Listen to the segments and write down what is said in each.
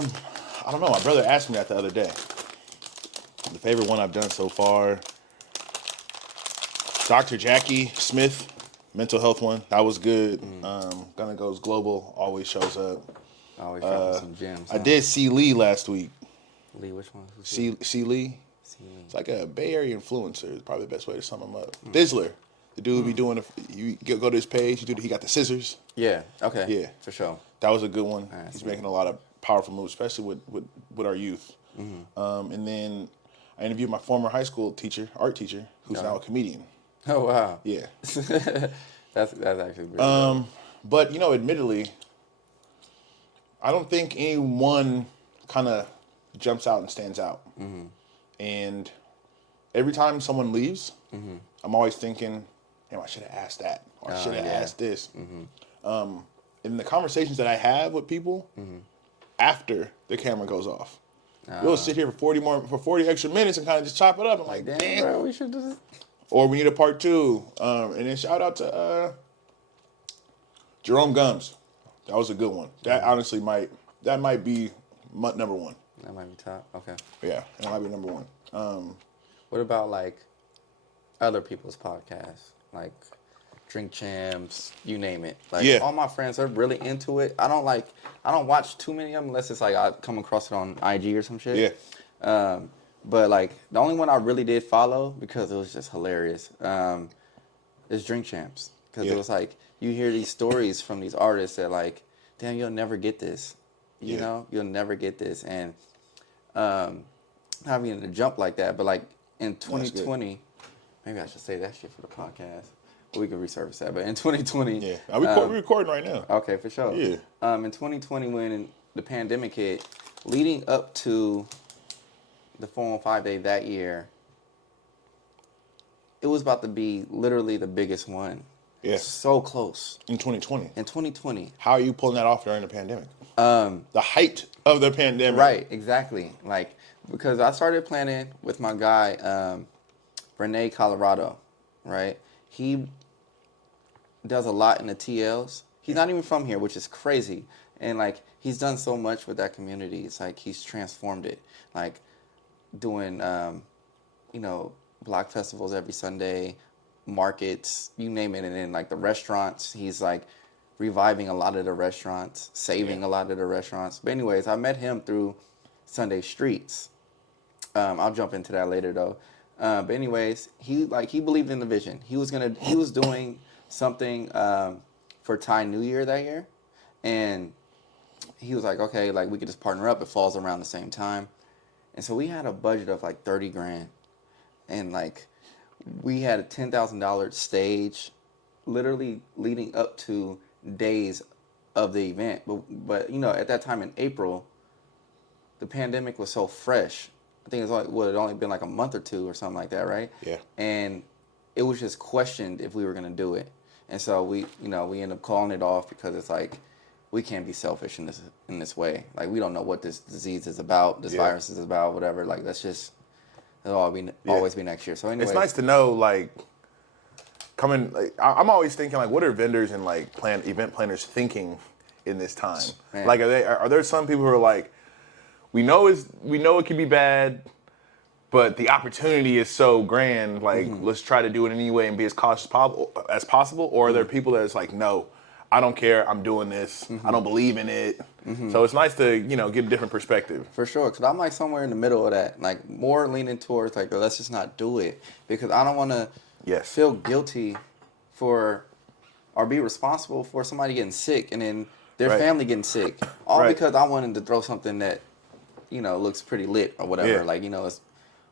I don't know. My brother asked me that the other day. The favorite one I've done so far, Dr. Jackie Smith, mental health one. That was good. Gonna Goes Global always shows up. Always dropping some gems. I did see Lee last week. Lee, which one? See Lee. It's like a Bay Area influencer. It's probably the best way to sum him up. Thizzler, the dude be doing. You go to his page. He got the scissors. Yeah. Okay. Yeah, For sure. that was a good one. Right, He's making a lot of powerful moves, especially with our youth. And then I interviewed my former high school teacher, art teacher, who's now a comedian. Oh wow. Yeah. That's actually great. But admittedly, I don't think any one kind of jumps out and stands out. And every time someone leaves, I'm always thinking, damn, I should have asked that, or I should have asked this. In the conversations that I have with people after the camera goes off, we'll sit here for 40 extra minutes and kind of just chop it up. I'm like, damn, bro, we should just. Or we need a part 2. And then shout out to Jerome Gums. That was a good one. That honestly might be number 1. That might be top. Okay. Yeah, that might be number 1. What about like other people's podcasts, like Drink Champs, you name it? Like all my friends are really into it. I don't watch too many of them unless it's like I come across it on IG or some shit. Yeah. But like the only one I really did follow because it was just hilarious is Drink Champs, because it was like you hear these stories from these artists that like, damn, you'll never get this. You know, you'll never get this. And not meaning to jump like that, but like in 2020, maybe I should say that shit for the podcast. But we can resurface that. But in 2020, we're recording right now. Okay, for sure. Yeah. In 2020, when the pandemic hit, leading up to the 415 day that year, it was about to be literally the biggest one. Yeah. So close. In 2020. In 2020. How are you pulling that off during the pandemic? The height of the pandemic. Right, exactly. Like, because I started planning with my guy, Rene Colorado, right? He does a lot in the TLs. He's not even from here, which is crazy. And like, he's done so much with that community. It's like he's transformed it. Like doing, block festivals every Sunday, markets, you name it. And then like the restaurants, he's like reviving a lot of the restaurants, saving a lot of the restaurants. But anyways, I met him through Sunday Streets. I'll jump into that later though. But anyways, he believed in the vision. He was doing something for Thai New Year that year, and he was like, okay, like we could just partner up. It falls around the same time, and so we had a budget of like 30 grand, and like we had a $10,000 stage, literally leading up to days of the event. But at that time in April, the pandemic was so fresh. I think it had only been like a month or 2 or something like that, right? Yeah. And it was just questioned if we were gonna do it, and so we ended up calling it off because it's like we can't be selfish in this way. Like we don't know what this disease is about, this virus is about, whatever. Like it'll always be next year. So anyway, it's nice to know like I'm always thinking like, what are vendors and like event planners thinking in this time? Man. Like, are there some people who are like, we know it can be bad, but the opportunity is so grand. Like, let's try to do it anyway and be as cautious as possible. Or are there people that's like, no, I don't care. I'm doing this. I don't believe in it. So it's nice to get a different perspective. For sure, because I'm like somewhere in the middle of that, like more leaning towards like, let's just not do it, because I don't want to feel guilty or be responsible for somebody getting sick and then their family getting sick, all because I wanted to throw something that looks pretty lit or whatever, it's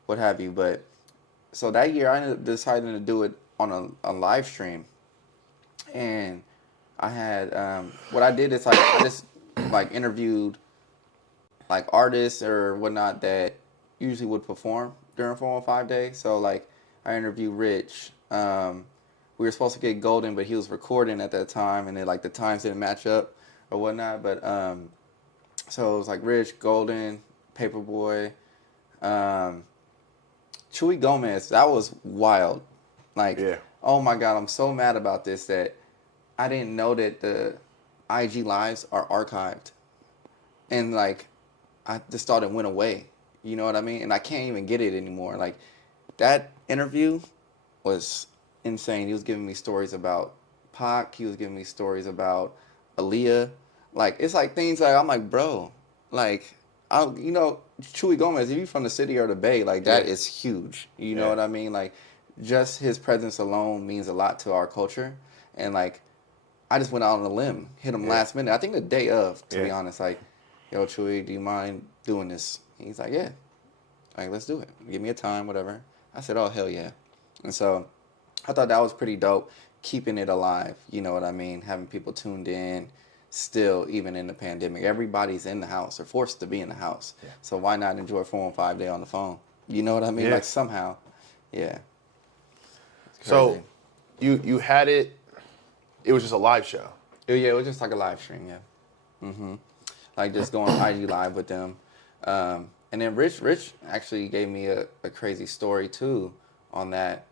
what have you. But so that year I ended up deciding to do it on a live stream, and I had what I did is like I just like interviewed like artists or whatnot that usually would perform during 415 Day. So like I interviewed Rich. We were supposed to get Golden, but he was recording at that time, and then like the times didn't match up or whatnot. But so it was like Rich, Golden, Paperboy, Chewy Gomez. That was wild. Like, oh my God, I'm so mad about this that I didn't know that the IG lives are archived. And like I just thought it went away. You know what I mean? And I can't even get it anymore. Like, that interview was insane. He was giving me stories about Pac. He was giving me stories about Aaliyah. Like, it's like things like, I'm like, bro, like, you know, Chewy Gomez, if you're from the city or the Bay, like, that is huge. You know what I mean? Like, just his presence alone means a lot to our culture. And, like, I just went out on a limb, hit him last minute. I think the day of, to be honest, like, yo, Chewy, do you mind doing this? And he's like, yeah. Like, let's do it. Give me a time, whatever. I said, oh, hell yeah. And so I thought that was pretty dope, keeping it alive. You know what I mean? Having people tuned in still, even in the pandemic. Everybody's in the house. They're forced to be in the house. Yeah. So why not enjoy 415 day on the phone? You know what I mean? Like, somehow. Yeah. So you had it. It was just a live show. Yeah, it was just like a live stream, yeah. Like, just going IG live with them. And then Rich actually gave me a crazy story, too, on that.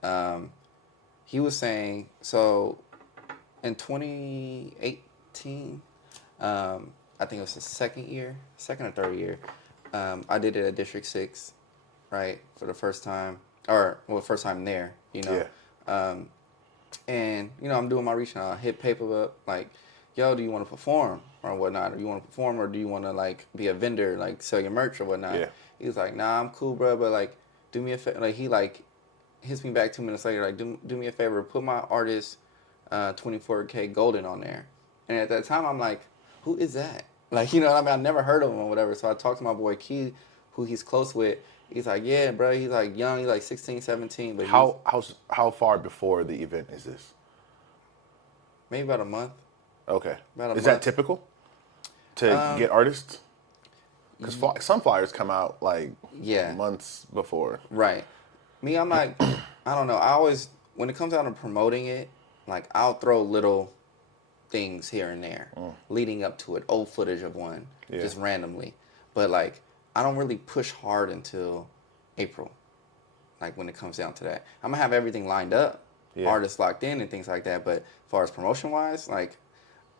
He was saying, so in 2018, I think it was the second or third year, I did it at District 6, right, for the first time. First time there, you know. Yeah. And, you know, I'm doing my reach now. I hit paper up, like, yo, do you want to perform or whatnot? Or do you want to perform or do you want to, like, be a vendor, like, sell your merch or whatnot? Yeah. He was like, nah, I'm cool, bro, but, like, do me a favor. Like, he, like, hits me back 2 minutes later, like, do me a favor, put my artist 24K Golden on there. And at that time, I'm like, who is that? Like, you know what I mean? I never heard of him or whatever. So I talked to my boy Key, who he's close with. He's like, yeah, bro. He's like young. He's like 16, 17. But how far before the event is this? Maybe about a month. Okay. Is that typical to get artists? Because some flyers come out like months before. Right. Me, I'm like, I don't know. I always, when it comes down to promoting it, like, I'll throw little things here and there leading up to it. Old footage of one, just randomly. But, like, I don't really push hard until April, like, when it comes down to that. I'm going to have everything lined up, artists locked in and things like that. But as far as promotion-wise, like,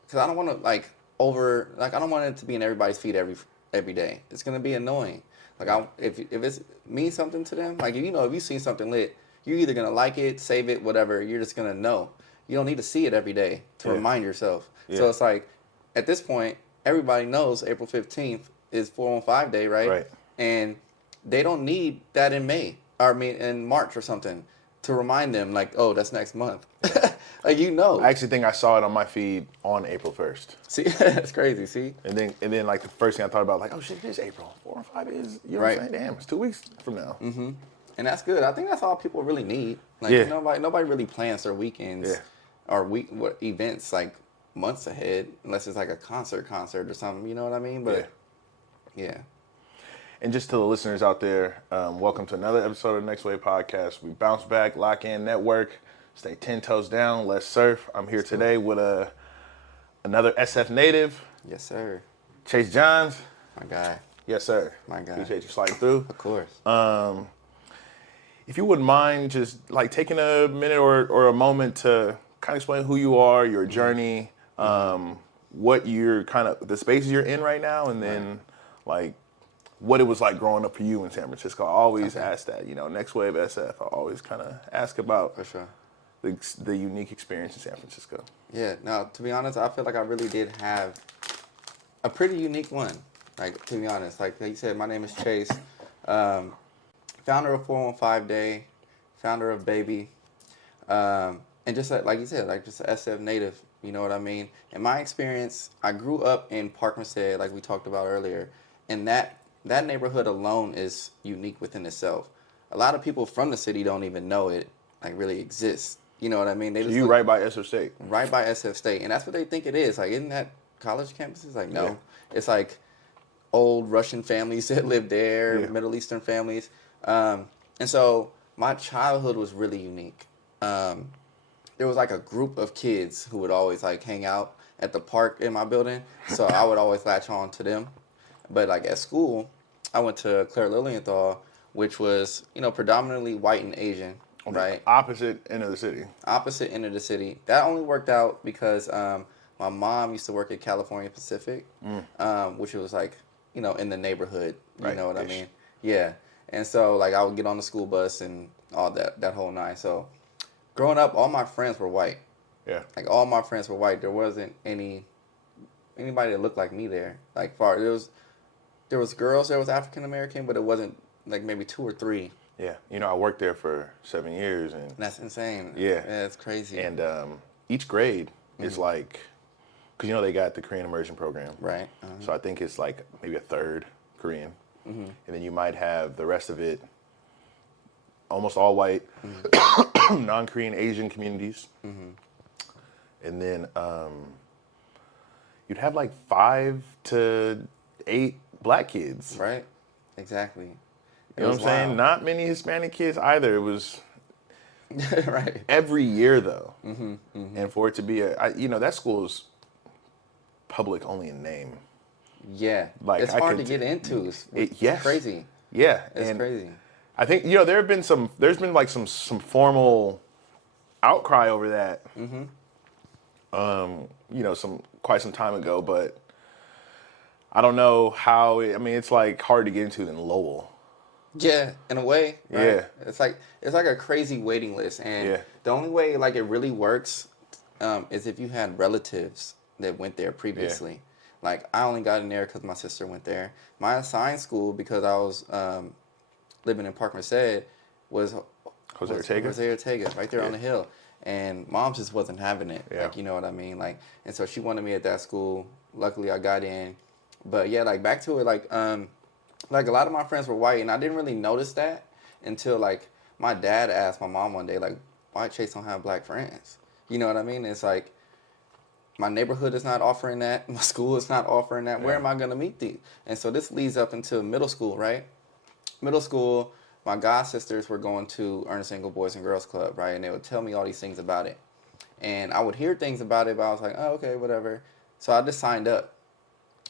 because I don't want to, like, I don't want it to be in everybody's feed every day. It's going to be annoying. Like, if it means something to them, like, you know, if you've seen something lit, you're either going to like it, save it, whatever. You're just going to know. You don't need to see it every day to remind yourself. Yeah. So it's like, at this point, everybody knows April 15th is 415 day, right? Right. And they don't need that in in March or something to remind them, like, oh, that's next month. Like, you know. I actually think I saw it on my feed on April 1st. See, that's crazy, see? And then like, the first thing I thought about, like, oh, shit, it is April. 415 is, you know what I'm saying? Damn, it's 2 weeks from now. Mm-hmm. And that's good. I think that's all people really need. Like, nobody really plans their weekends or events, like, months ahead, unless it's like a concert or something, you know what I mean? But, yeah. And just to the listeners out there, welcome to another episode of the Next Wave Podcast. We bounce back, lock in, network, stay 10 toes down, let's surf. I'm here today with another SF native. Yes, sir. Chase Johns. My guy. Yes, sir. My guy. Appreciate you sliding through. Of course. If you wouldn't mind just, like, taking a minute or a moment to kind of explain who you are, your journey, what you're kind of, the spaces you're in right now, and then, like, what it was like growing up for you in San Francisco. I always ask that, you know, Next Wave SF. I always kind of ask about for sure the unique experience in San Francisco. Yeah, no, to be honest, I feel like I really did have a pretty unique one. Like, to be honest, like you said, my name is Chase, founder of 415 Day, founder of Baby, and just like you said, like, just an SF native. You know what I mean? In my experience, I grew up in Park Merced, like we talked about earlier, and that neighborhood alone is unique within itself. A lot of people from the city don't even know it, like, really exists. You know what I mean? They just right by SF State. Right by SF State. And that's what they think it is. Like, isn't that college campuses? Like, no. Yeah. It's like old Russian families that live there, Middle Eastern families. And so my childhood was really unique. There was, like, a group of kids who would always, like, hang out at the park in my building. So I would always latch on to them. But, like, at school, I went to Claire Lilienthal, which was, you know, predominantly white and Asian, right? Opposite end of the city. Opposite end of the city. That only worked out because my mom used to work at California Pacific, which was, like, in the neighborhood. You Right. know what I mean? Yeah. And so like I would get on the school bus and all that whole nine. So growing up, all my friends were white. Yeah. Like all my friends were white. There wasn't anybody that looked like me there. Like there was girls that was African American, but it wasn't like maybe 2 or 3. Yeah. I worked there for 7 years, and That's insane. Yeah. Yeah, it's crazy. and each grade is like, because they got the Korean immersion program, Right. so I think it's like maybe a third Korean, and then you might have the rest of it almost all white, non-Korean Asian communities, and then you'd have like 5 to 8 black kids. Right. Exactly. You know what I'm saying? Not many Hispanic kids either. It was Right. every year though, and for it to be that school's public only in name. Yeah. Like, it's I hard to could get into. Yes. Crazy. Yeah, It's and crazy. I think there's been like some formal outcry over that. Quite some time ago, but I don't know how. It's like hard to get into in Lowell. Yeah, in a way. Right? Yeah. It's like a crazy waiting list, and Yeah. the only way like it really works is if you had relatives that went there previously. Like I only got in there because my sister went there. My assigned school, because I was living in Park Merced, was Jose Ortega? Jose Ortega, right there on Yeah. the hill. And mom just wasn't having it. Yeah. Like, you know what I mean? Like, and so she wanted me at that school. Luckily I got in. But yeah, like back to it, like a lot of my friends were white, and I didn't really notice that until like my dad asked my mom one day, like, why Chase don't have black friends? You know what I mean? It's like my neighborhood is not offering that. My school is not offering that. Where am I going to meet these? And so this leads up into middle school, right? Middle school, my god sisters were going to Ernest Engel Boys and Girls Club, right? And they would tell me all these things about it. And I would hear things about it, but I was like, oh, okay, whatever. So I just signed up.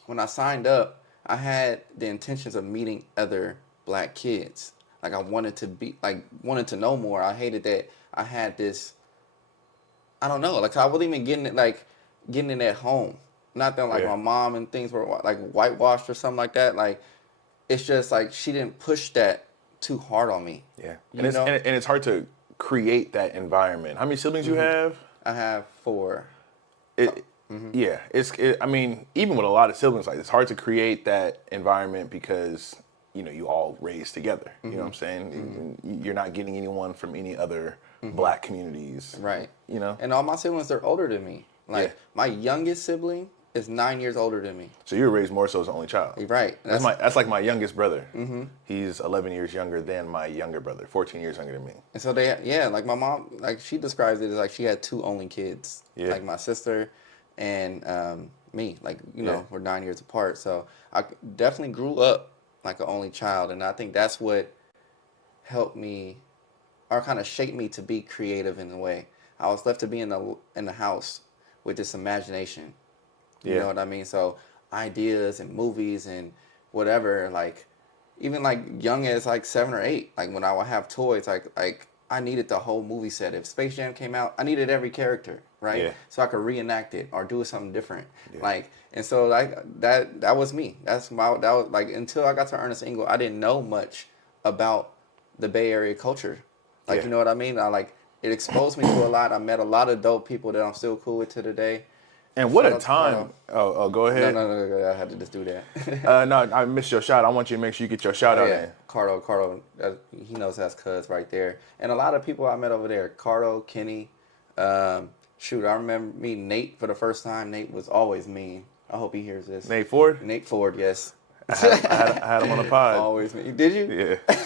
When I signed up, I had the intentions of meeting other black kids. Like I wanted to know more. I hated that I had this, I don't know, like I wasn't even getting it at home. Not that like my mom and things were like whitewashed or something like that. Like it's just like she didn't push that too hard on me. Yeah, and it's hard to create that environment. How many siblings you have? I have 4. Yeah, even with a lot of siblings, like it's hard to create that environment because you all raised together. You know what I'm saying? You're not getting anyone from any other black communities, Right. And all my siblings are older than me. Like my youngest sibling is 9 years older than me. So you were raised more so as an only child. Right. That's like my youngest brother. He's 11 years younger than my younger brother, 14 years younger than me. And so like my mom, like she describes it as like she had 2 only kids. Yeah. Like my sister and me. Like, we're 9 years apart. So I definitely grew up like an only child. And I think that's what helped me or kind of shaped me to be creative in a way. I was left to be in the house with this imagination. You know what I mean? So ideas and movies and whatever, like even like young as like 7 or 8, like when I would have toys, like I needed the whole movie set. If Space Jam came out, I needed every character, right? Yeah. So I could reenact it or do something different. Yeah. Like, and so like that was me. That was like until I got to Ernest Engel, I didn't know much about the Bay Area culture. Like, you know what I mean? It exposed me to a lot. I met a lot of dope people that I'm still cool with to today. And what a time! Oh, go ahead. No, I had to just do that. No, I missed your shout. I want you to make sure you get your shout out in. Cardo, he knows that's cuz right there. And a lot of people I met over there, Cardo, Kenny. I remember meeting Nate for the first time. Nate was always mean. I hope he hears this. Nate Ford? Nate Ford, yes. I had him on the pod. Always mean. Did you? Yeah.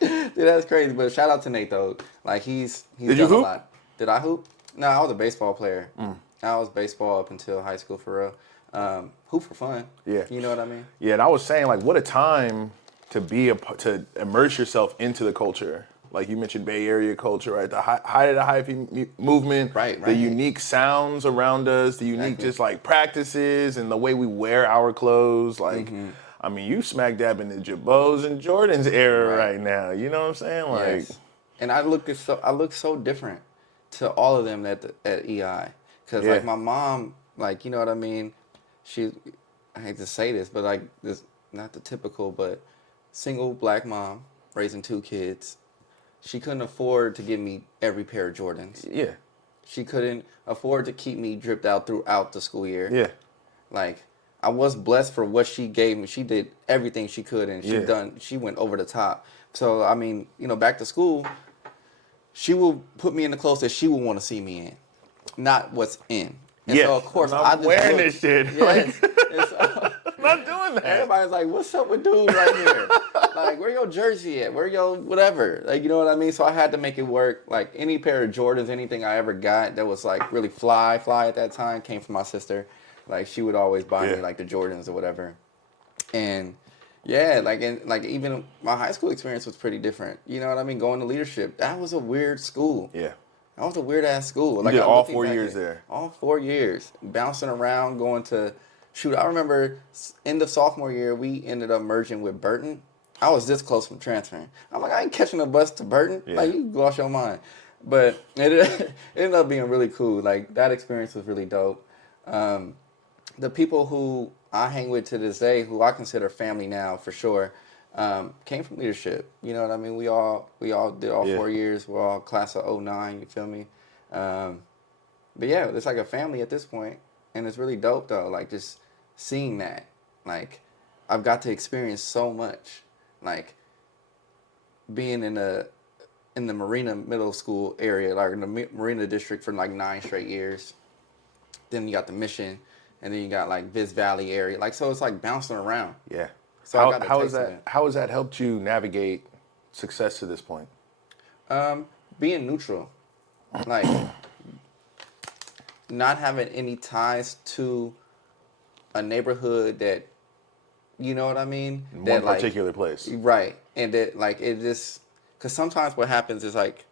Dude, that's crazy. But shout out to Nate, though. Like, he's Did done you hoop? a lot. Did I hoop? No, I was a baseball player. I was baseball up until high school for real. Hoop for fun. Yeah. You know what I mean? Yeah, and I was saying, like, what a time to to immerse yourself into the culture. Like you mentioned, Bay Area culture, right? The height of the hyphy movement, right? The unique sounds around us, the unique just like practices and the way we wear our clothes. Like, I mean, you smack dab in the Jabos and Jordans era right now. You know what I'm saying? Like, yes. And I look so different to all of them at EI, because like my mom, like, you know what I mean? I hate to say this, but like this, not the typical, but single black mom raising 2 kids. She couldn't afford to give me every pair of Jordans. Yeah. She couldn't afford to keep me dripped out throughout the school year. Yeah. Like, I was blessed for what she gave me. She did everything she could, and she went over the top. So, I mean, you know, back to school, she will put me in the clothes that she would want to see me in, not what's in. And so, of course, I'm wearing this shit. Yes. I'm not doing that. Everybody's like, what's up with dude right here? Like, where your jersey at? Where your whatever? Like, you know what I mean? So I had to make it work. Like, any pair of Jordans, anything I ever got that was, like, really fly at that time came from my sister. Like, she would always buy me, like, the Jordans or whatever. And, yeah, like even my high school experience was pretty different. You know what I mean? Going to leadership, that was a weird school. Yeah. That was a weird-ass school. You did all 4 years there. All 4 years. Bouncing around, going to... Shoot, I remember end of sophomore year, we ended up merging with Burton. I was this close from transferring. I'm like, I ain't catching a bus to Burton. Yeah. Like, you lost your mind. But it ended up being really cool. Like, that experience was really dope. The people who I hang with to this day, who I consider family now for sure, came from leadership. You know what I mean? We all did all 4 years. We're all class of 09, you feel me? But yeah, it's like a family at this point, and it's really dope though. Like, just seeing that, like, I've got to experience so much, like being in the Marina Middle School area, like in the Marina District for like 9 straight years. Then you got the Mission, and then you got like Viz Valley area, like, so it's like bouncing around. Yeah. So how has that helped you navigate success to this point? Being neutral, like not having any ties to a neighborhood that, you know what I mean? One particular place. Right. And that, like, it just, because sometimes what happens is, like,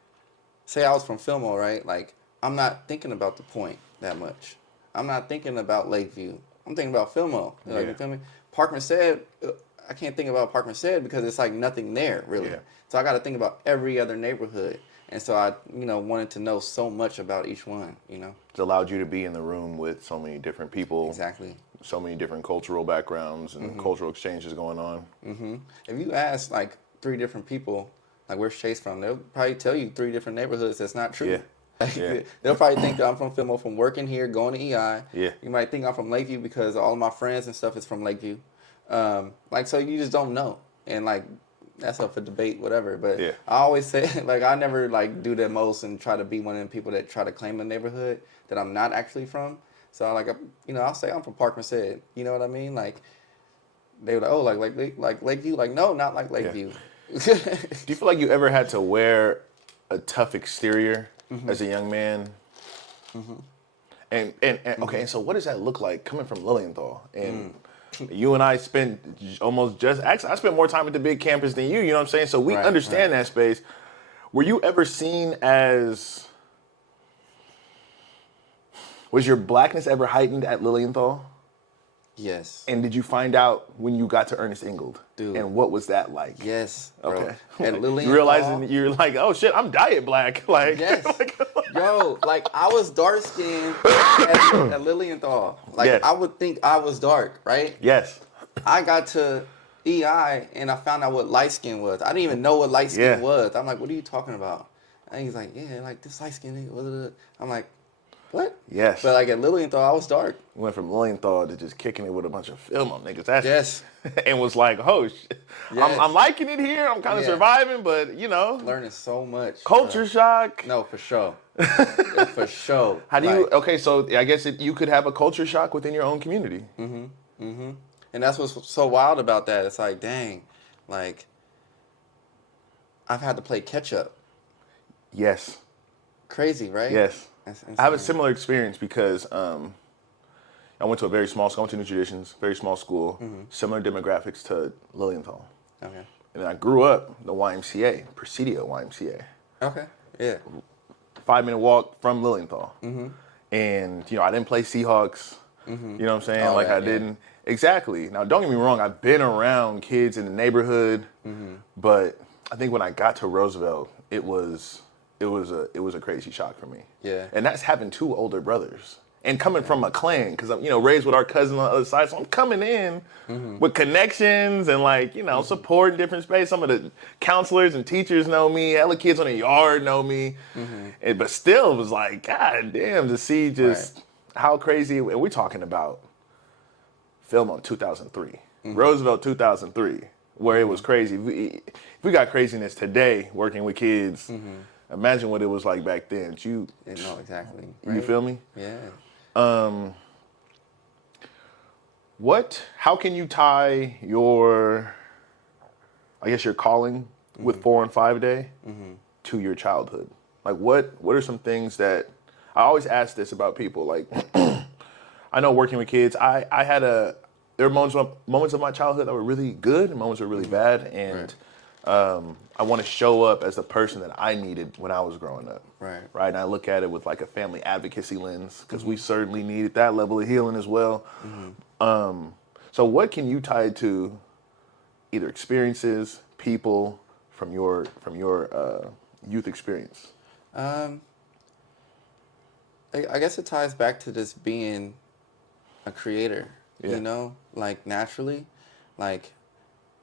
say I was from Fillmore, right? Like, I'm not thinking about the Point that much. I'm not thinking about Lakeview. I'm thinking about Fillmore. Like, you feel me? Parkman said, I can't think about Parkman said because it's, like, nothing there, really. Yeah. So I got to think about every other neighborhood. And so I, you know, wanted to know so much about each one, you know? It's allowed you to be in the room with so many different people. Exactly. So many different cultural backgrounds and cultural exchanges going on. Mm-hmm. If you ask, like, 3 different people, like, where's Chase from, they'll probably tell you 3 different neighborhoods that's not true. Yeah. Like, Yeah. They'll probably think that I'm from Fillmore from working here, going to EI. Yeah. You might think I'm from Lakeview because all of my friends and stuff is from Lakeview. Like, so you just don't know. And, like, that's up for debate, whatever. But Yeah. I always say, like, I never, like, do the most and try to be one of them people that try to claim a neighborhood that I'm not actually from. So, like, you know, I'll say I'm from Parkman said. You know what I mean? Like, they were like, oh, like Lakeview? Like, no, not like Lakeview. Do you feel like you ever had to wear a tough exterior as a young man? And okay, and so what does that look like coming from Lilienthal? And you and I spent actually, I spent more time at the big campus than you know what I'm saying? So we understand that space. Were you ever seen as, was your blackness ever heightened at Lilienthal? Yes. And did you find out when you got to Ernest Ingold? Dude. And what was that like? Yes, bro. Okay. At Lilienthal, You realizing you're like, oh shit, I'm diet black. Like, yes. Yo, like, I was dark skinned at Lilienthal. Like, Yes. I would think I was dark, right? Yes. I got to EI and I found out what light skin was. I didn't even know what light skin Yeah. was. I'm like, what are you talking about? And he's like, yeah, like this light skin nigga. I'm like, what? Yes. But like at Lilienthal, I was dark. Went from Lilienthal to just kicking it with a bunch of film on niggas. That's, Yes. And was like, oh shit. Yes. I'm liking it here. I'm kind of surviving, but you know. Learning so much. Culture shock. No, for sure. For sure. How do you, okay, so I guess you could have a culture shock within your own community. And that's what's so wild about that. It's like, dang, like, I've had to play catch up. Yes. Crazy, right? Yes. That's I have a insane. similar experience because I went to a very small school. I went to New Traditions, very small school, similar demographics to Lilienthal. Okay. And then I grew up in the YMCA, Presidio YMCA. Okay. Yeah. 5-minute walk from Lilienthal. And, you know, I didn't play Seahawks. You know what I'm saying? Oh, like, yeah, I didn't. Exactly. Now, don't get me wrong. I've been around kids in the neighborhood. But I think when I got to Roosevelt, it was a crazy shock for me. Yeah. And that's having 2 older brothers and coming from a clan, because I'm, raised with our cousin on the other side, so I'm coming in with connections and like, support in different space. Some of the counselors and teachers know me. Hella kids on the yard know me. But still, it was like, God damn, to see just how crazy. And we're talking about film on 2003, Roosevelt 2003, where it was crazy. If we got craziness today working with kids, imagine what it was like back then. You know exactly. You feel me? Yeah. How can you tie your calling with 4 and 5 day to your childhood? Like what are some things that, I always ask this about people, like, I know working with kids, there were moments of my childhood that were really good and moments that were really bad, and I want to show up as the person that I needed when I was growing up. Right. And I look at it with like a family advocacy lens, because we certainly needed that level of healing as well. So what can you tie to either experiences, people from your youth experience? I guess it ties back to just being a creator, like naturally. Like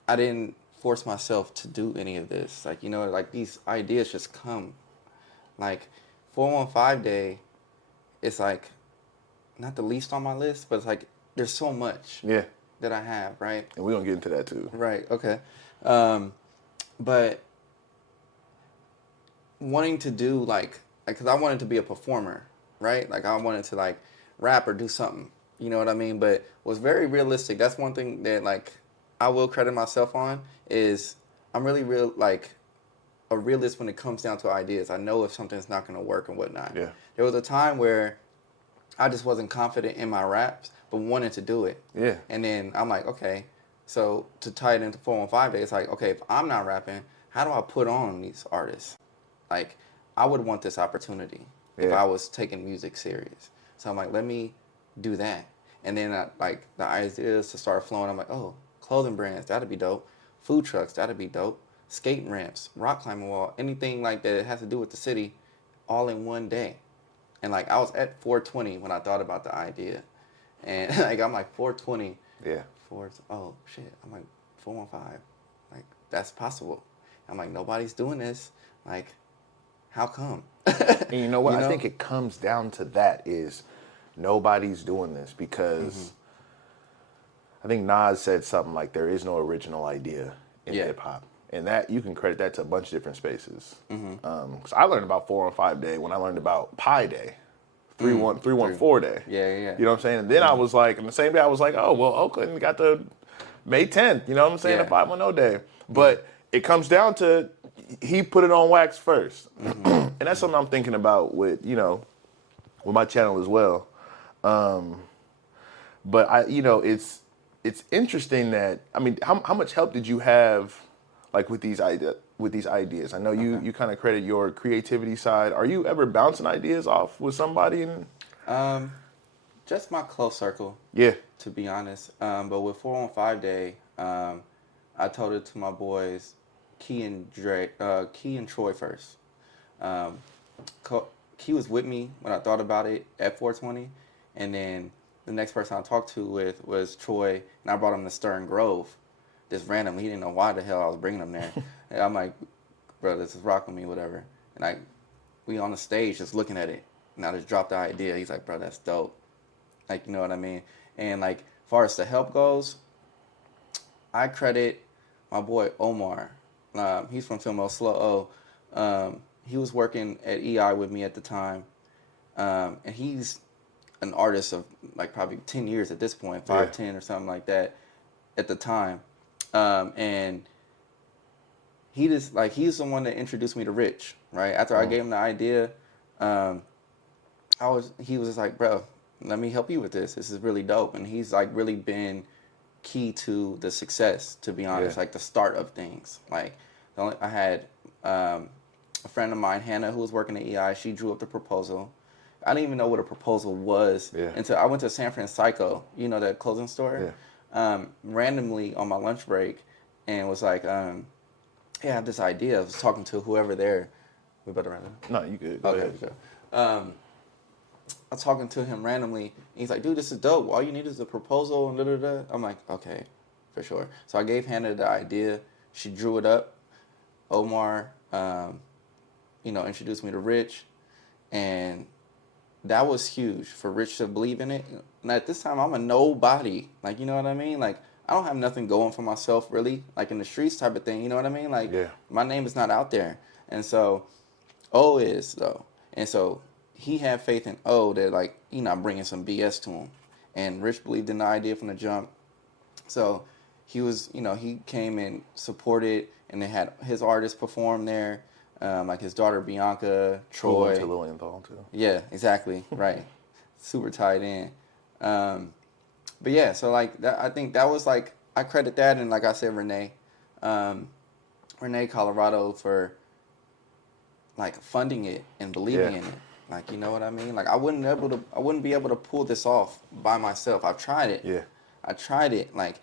I didn't force myself to do any of this. Like, like these ideas just come. Like 415 Day, it's like not the least on my list, but it's like there's so much that I have, right? And we're going to get into that too. Right, okay. But wanting to do because I wanted to be a performer, right? Like I wanted to like rap or do something, you know what I mean? But was very realistic. That's one thing that like I will credit myself on, is I'm really a realist when it comes down to ideas. I know if something's not going to work and whatnot. Yeah. There was a time where I just wasn't confident in my raps, but wanted to do it. Yeah. And then I'm like, okay, so to tie it into 415 Day, it's like, okay, if I'm not rapping, how do I put on these artists? Like, I would want this opportunity if I was taking music serious. So I'm like, let me do that. And then the ideas to start flowing, I'm like, oh, clothing brands, that'd be dope. Food trucks, that'd be dope. Skating ramps, rock climbing wall, anything like that has to do with the city, all in one day. And like I was at 420 when I thought about the idea, and like I'm like 420. Yeah. Oh shit! I'm like 415. Like that's possible. I'm like nobody's doing this. Like, how come? And you know what? I think it comes down to that, is nobody's doing this because I think Nas said something like there is no original idea in hip hop. And that you can credit that to a bunch of different spaces. So I learned about 415 Day when I learned about Pi Day, 314 Day. Yeah. You know what I'm saying? And then I was like, and the same day I was like, oh, well, Oakland got the May 10th, you know what I'm saying? The 510 Day. But it comes down to, he put it on wax first. And that's something I'm thinking about with my channel as well. But it's interesting that, I mean, how much help did you have like with these ideas? I know you kind of credit your creativity side. Are you ever bouncing ideas off with somebody? Just my close circle. Yeah. To be honest. But with 415 Day, I told it to my boys, Key and Troy first. Key was with me when I thought about it at 420, and then the next person I talked to was Troy, and I brought him to Stern Grove. Just randomly, he didn't know why the hell I was bringing him there. And I'm like, bro, this is rock with me, whatever. And we on the stage just looking at it, and I just dropped the idea. He's like, bro, that's dope. Like, you know what I mean? And like, as far as the help goes, I credit my boy Omar. He's from Film Slow O. He was working at EI with me at the time, and he's an artist of like probably 10 years at this point, 10 or something like that at the time. And he's the one that introduced me to Rich, right? After I gave him the idea, he was just like, bro, let me help you with this. This is really dope. And he's like really been key to the success, to be honest, like the start of things. Like I had a friend of mine, Hannah, who was working at EI. She drew up the proposal. I didn't even know what a proposal was until I went to San Francisco, that clothing store. Randomly on my lunch break, and was like, hey, I have this idea. I was talking to whoever there. We better run it. No, you good. Okay. I'm talking to him randomly. And he's like, dude, this is dope. All you need is a proposal and da-da-da. I'm like, okay, for sure. So I gave Hannah the idea. She drew it up. Omar, introduced me to Rich. And that was huge for Rich to believe in it. And at this time, I'm a nobody. Like, you know what I mean? Like, I don't have nothing going for myself, really. Like, in the streets type of thing, you know what I mean? Like, my name is not out there. And so, O is, though. And so, he had faith in O that, like, you know, I'm bringing some BS to him. And Rich believed in the idea from the jump. So, he was, he came and supported, and they had his artists perform there. Like his daughter Bianca, Troy. To Lilienthal too. Yeah, exactly. Right. Super tied in. But yeah, so like that, I think that was like, I credit that, and like I said, Renee Colorado for like funding it and believing in it. Like, you know what I mean? Like I wouldn't be able to pull this off by myself. I've tried it. Yeah. I tried it. Like,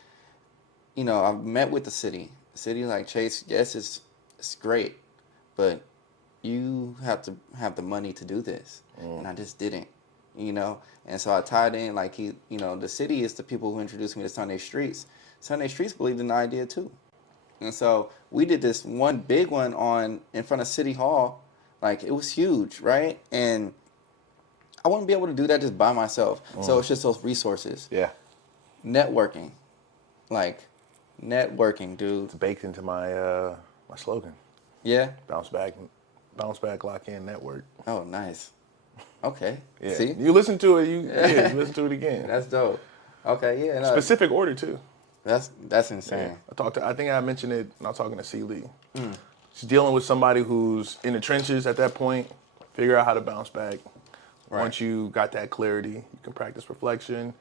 I've met with the city. The city like, Chase, yes, it's great, but you have to have the money to do this. And I just didn't, And so I tied in, like, the city is the people who introduced me to Sunday Streets. Sunday Streets believed in the idea too. And so we did this one big one in front of City Hall. Like, it was huge, right? And I wouldn't be able to do that just by myself. So it's just those resources. Yeah. Networking. Like, networking, dude. It's baked into my my slogan. Yeah? Bounce back, lock in, network. Oh, nice. Okay. Yeah. See? You listen to it, you listen to it again. That's dope. Okay, yeah. No, Specific order too. That's insane. Yeah. I think I mentioned it when I was talking to C. Lee. She's dealing with somebody who's in the trenches at that point, figure out how to bounce back. Right. Once you got that clarity, you can practice reflection,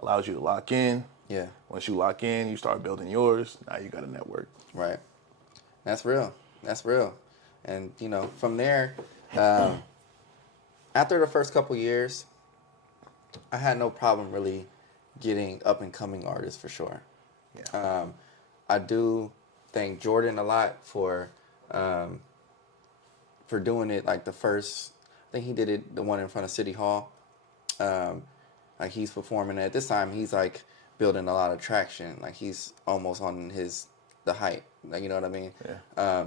allows you to lock in. Yeah. Once you lock in, you start building yours. Now you got a network. Right. That's real. And, from there, after the first couple years, I had no problem really getting up and coming artists for sure. Yeah. I do thank Jordan a lot for doing it like the first, I think he did it, the one in front of City Hall. Like he's performing at this time, he's like building a lot of traction. Like he's almost on the height. Like, you know what I mean? Yeah.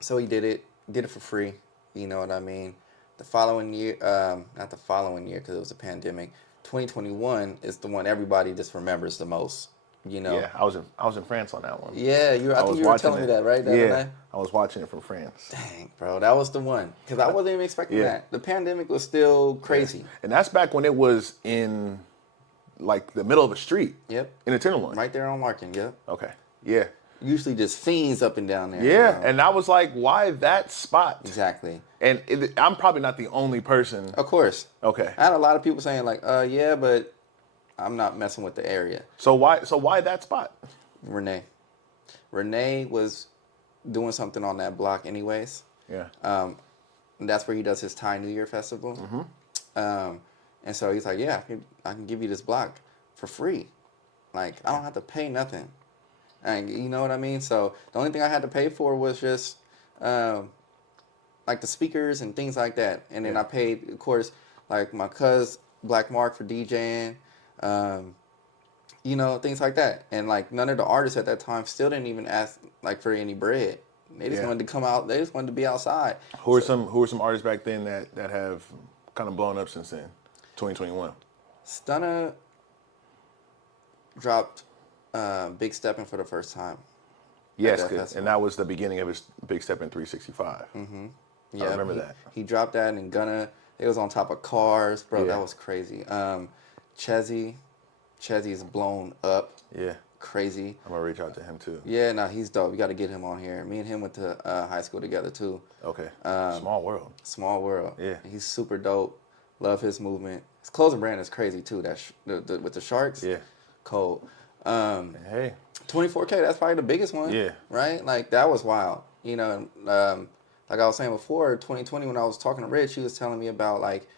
So he did it for free. You know what I mean? The following year, not the following year because it was a pandemic. 2021 is the one everybody just remembers the most. Yeah, I was in France on that one. Yeah, I think you were telling me that, right? Yeah, I was watching it from France. Dang, bro, that was the one because I wasn't even expecting that. The pandemic was still crazy, and that's back when it was in like the middle of a street. Yep, in the Tenderloin, right there on Larkin. Yep. Okay. Yeah. Usually just fiends up and down there. Yeah, and I was like, why that spot? Exactly. And I'm probably not the only person. Of course. Okay. I had a lot of people saying like, yeah, but I'm not messing with the area. So why that spot? Renee was doing something on that block anyways. Yeah. And that's where he does his Thai New Year festival. Mm-hmm. And so he's like, yeah, I can give you this block for free. Like, I don't have to pay nothing. And you know what I mean? So the only thing I had to pay for was just like the speakers and things like that. And then I paid, of course, like my cousin Black Mark for DJing, things like that. And like none of the artists at that time still didn't even ask like for any bread. They just wanted to come out. They just wanted to be outside. Who are some artists back then that have kind of blown up since then? 2021. Stunna dropped Big Steppin' for the first time. Yes, and that was the beginning of his Big Steppin' 365. Mm-hmm. Yeah, I remember that. He dropped that, and Gunna, it was on top of cars, bro. Yeah. That was crazy. Chezzy's blown up. Yeah. Crazy. I'm gonna reach out to him too. Yeah, no, he's dope. You got to get him on here. Me and him went to high school together too. Okay. Small world. Small world. Yeah. He's super dope. Love his movement. His clothing brand is crazy too. With the Sharks. Yeah. Cold. Hey. 24K. That's probably the biggest one. Yeah. Right. Like that was wild. Like I was saying before, 2020 when I was talking to Rich, he was telling me about like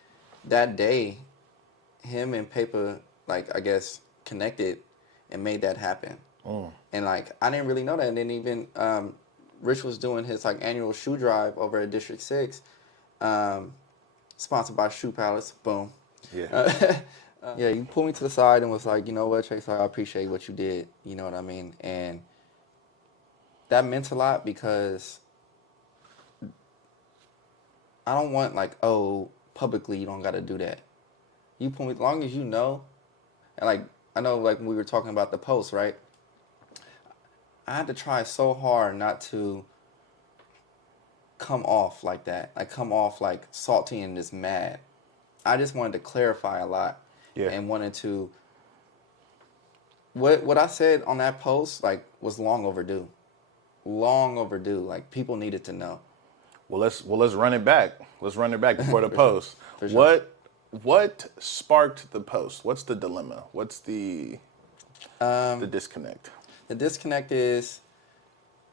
that day, him and Paper, like I guess connected and made that happen. And like I didn't really know that. And then even Rich was doing his like annual shoe drive over at District 6, sponsored by Shoe Palace. Boom. Yeah. Yeah, you pulled me to the side and was like, you know what, Chase, I appreciate what you did. You know what I mean? And that meant a lot because I don't want like, oh, publicly you don't got to do that. You pull me, as long as you know, and like, I know like when we were talking about the post, right? I had to try so hard not to come off like that, like come off like salty and just mad. I just wanted to clarify a lot, and wanted to. What I said on that post like was long overdue, Like people needed to know. Well, let's run it back. Let's run it back before the post. sure. What sparked the post? What's the dilemma? What's the disconnect? The disconnect is,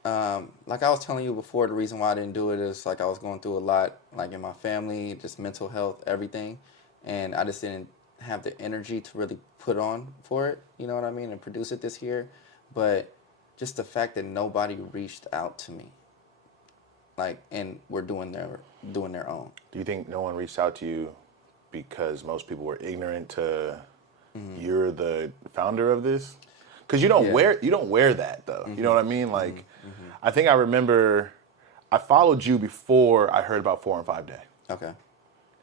like I was telling you before, the reason why I didn't do it is like I was going through a lot, like in my family, just mental health, everything, and I just didn't have the energy to really put on for it. You know what I mean? And produce it this year, but just the fact that nobody reached out to me, like, and we're doing their own. Do you think no one reached out to you because most people were ignorant to you're the founder of this? Because you don't wear that though. You know what I mean? Like, I think I remember I followed you before I heard about 4 and 5 Day. Okay.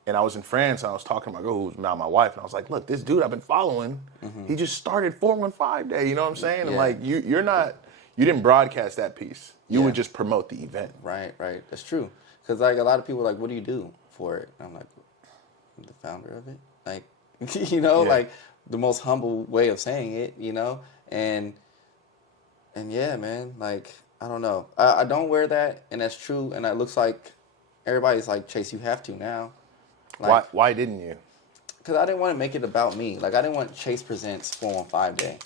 And I was in France and I was talking to my girl who's now my wife, and I was like, look, this dude I've been following, he just started 4 and 5 Day. You know what I'm saying? And like you didn't broadcast that piece. You would just promote the event. Right. That's true. Because like a lot of people are like, what do you do for it? And I'm like, I'm the founder of it. Like, like the most humble way of saying it, and yeah, man, like, I don't know. I don't wear that, and that's true. And it looks like everybody's like, Chase, you have to now. Like, Why didn't you? Because I didn't want to make it about me. Like, I didn't want Chase Presents 415 Day.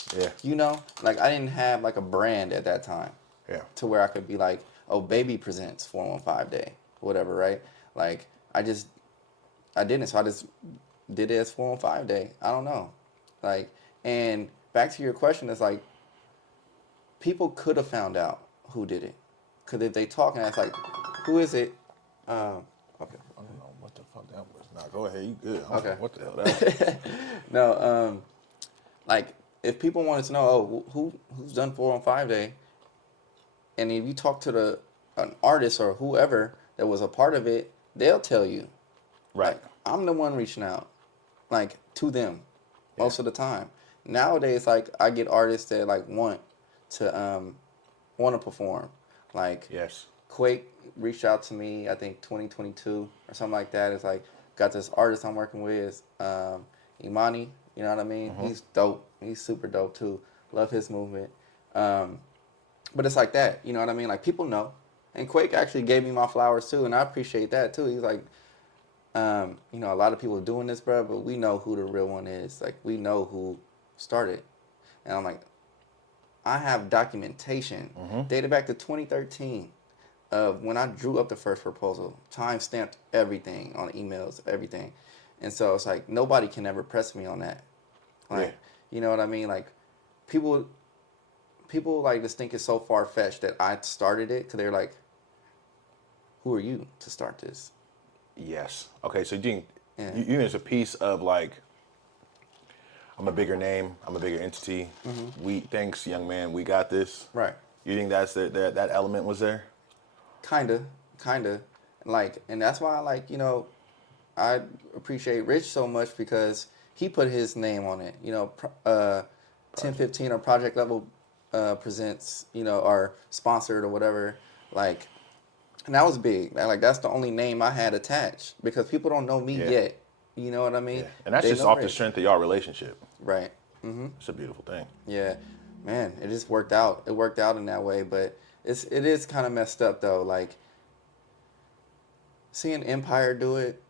Yeah. Like, I didn't have like a brand at that time. Yeah. To where I could be like, oh, Baby Presents 415 Day, whatever, right? Like, I didn't. So I just did it as 415 Day. I don't know. Like, and back to your question, it's like, people could have found out who did it. Because if they talk and it's like, who is it? Okay. I don't know what the fuck that was. Nah, go ahead. You good. Okay. What the hell that was? No, like, if people wanted to know, oh, who's done 415 Day, and if you talk to an artist or whoever that was a part of it, they'll tell you. Right. Like, I'm the one reaching out, like, to them most of the time. Nowadays, like, I get artists that like want to perform. Like, Yes. Quake reached out to me, I think 2022 or something like that. It's like, got this artist I'm working with, Imani. You know what I mean? He's dope. He's super dope too. Love his movement. But it's like that. You know what I mean? Like, people know. And Quake actually gave me my flowers too, and I appreciate that too. He's like, a lot of people are doing this, bro, but we know who the real one is. Like, we know who started. And I'm like, I have documentation dated back to 2013 of when I drew up the first proposal, time-stamped everything on emails, everything. And so it's like, nobody can ever press me on that. Like, you know what I mean? Like, people like just think it's so far-fetched that I started it, because they're like, who are you to start this? Yes. Okay, so you think there's a piece of like, I'm a bigger name, I'm a bigger entity. Thanks, young man, we got this. Right. You think that element was there? Kinda. Like, and that's why I appreciate Rich so much, because he put his name on it. 1015 or Project Level presents, or sponsored or whatever. Like, and that was big. Like, that's the only name I had attached, because people don't know me yet. You know what I mean? Yeah. And that's just off the strength of y'all relationship. Right. It's a beautiful thing. Yeah. Man, it just worked out. It worked out in that way, but it is kind of messed up though. Like, seeing Empire do it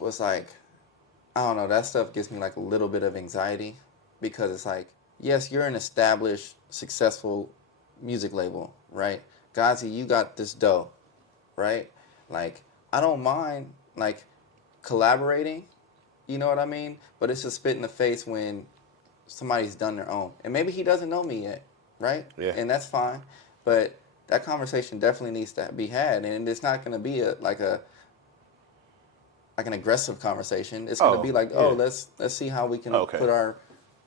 was like, I don't know, that stuff gives me like a little bit of anxiety, because it's like, yes, you're an established, successful music label, right? Gazi, you got this dough, right? Like, I don't mind like collaborating, you know what I mean? But it's a spit in the face when somebody's done their own. And maybe he doesn't know me yet, right? Yeah. And that's fine. But that conversation definitely needs to be had. And it's not going to be like an aggressive conversation. It's gonna be like, oh, let's see how we can put our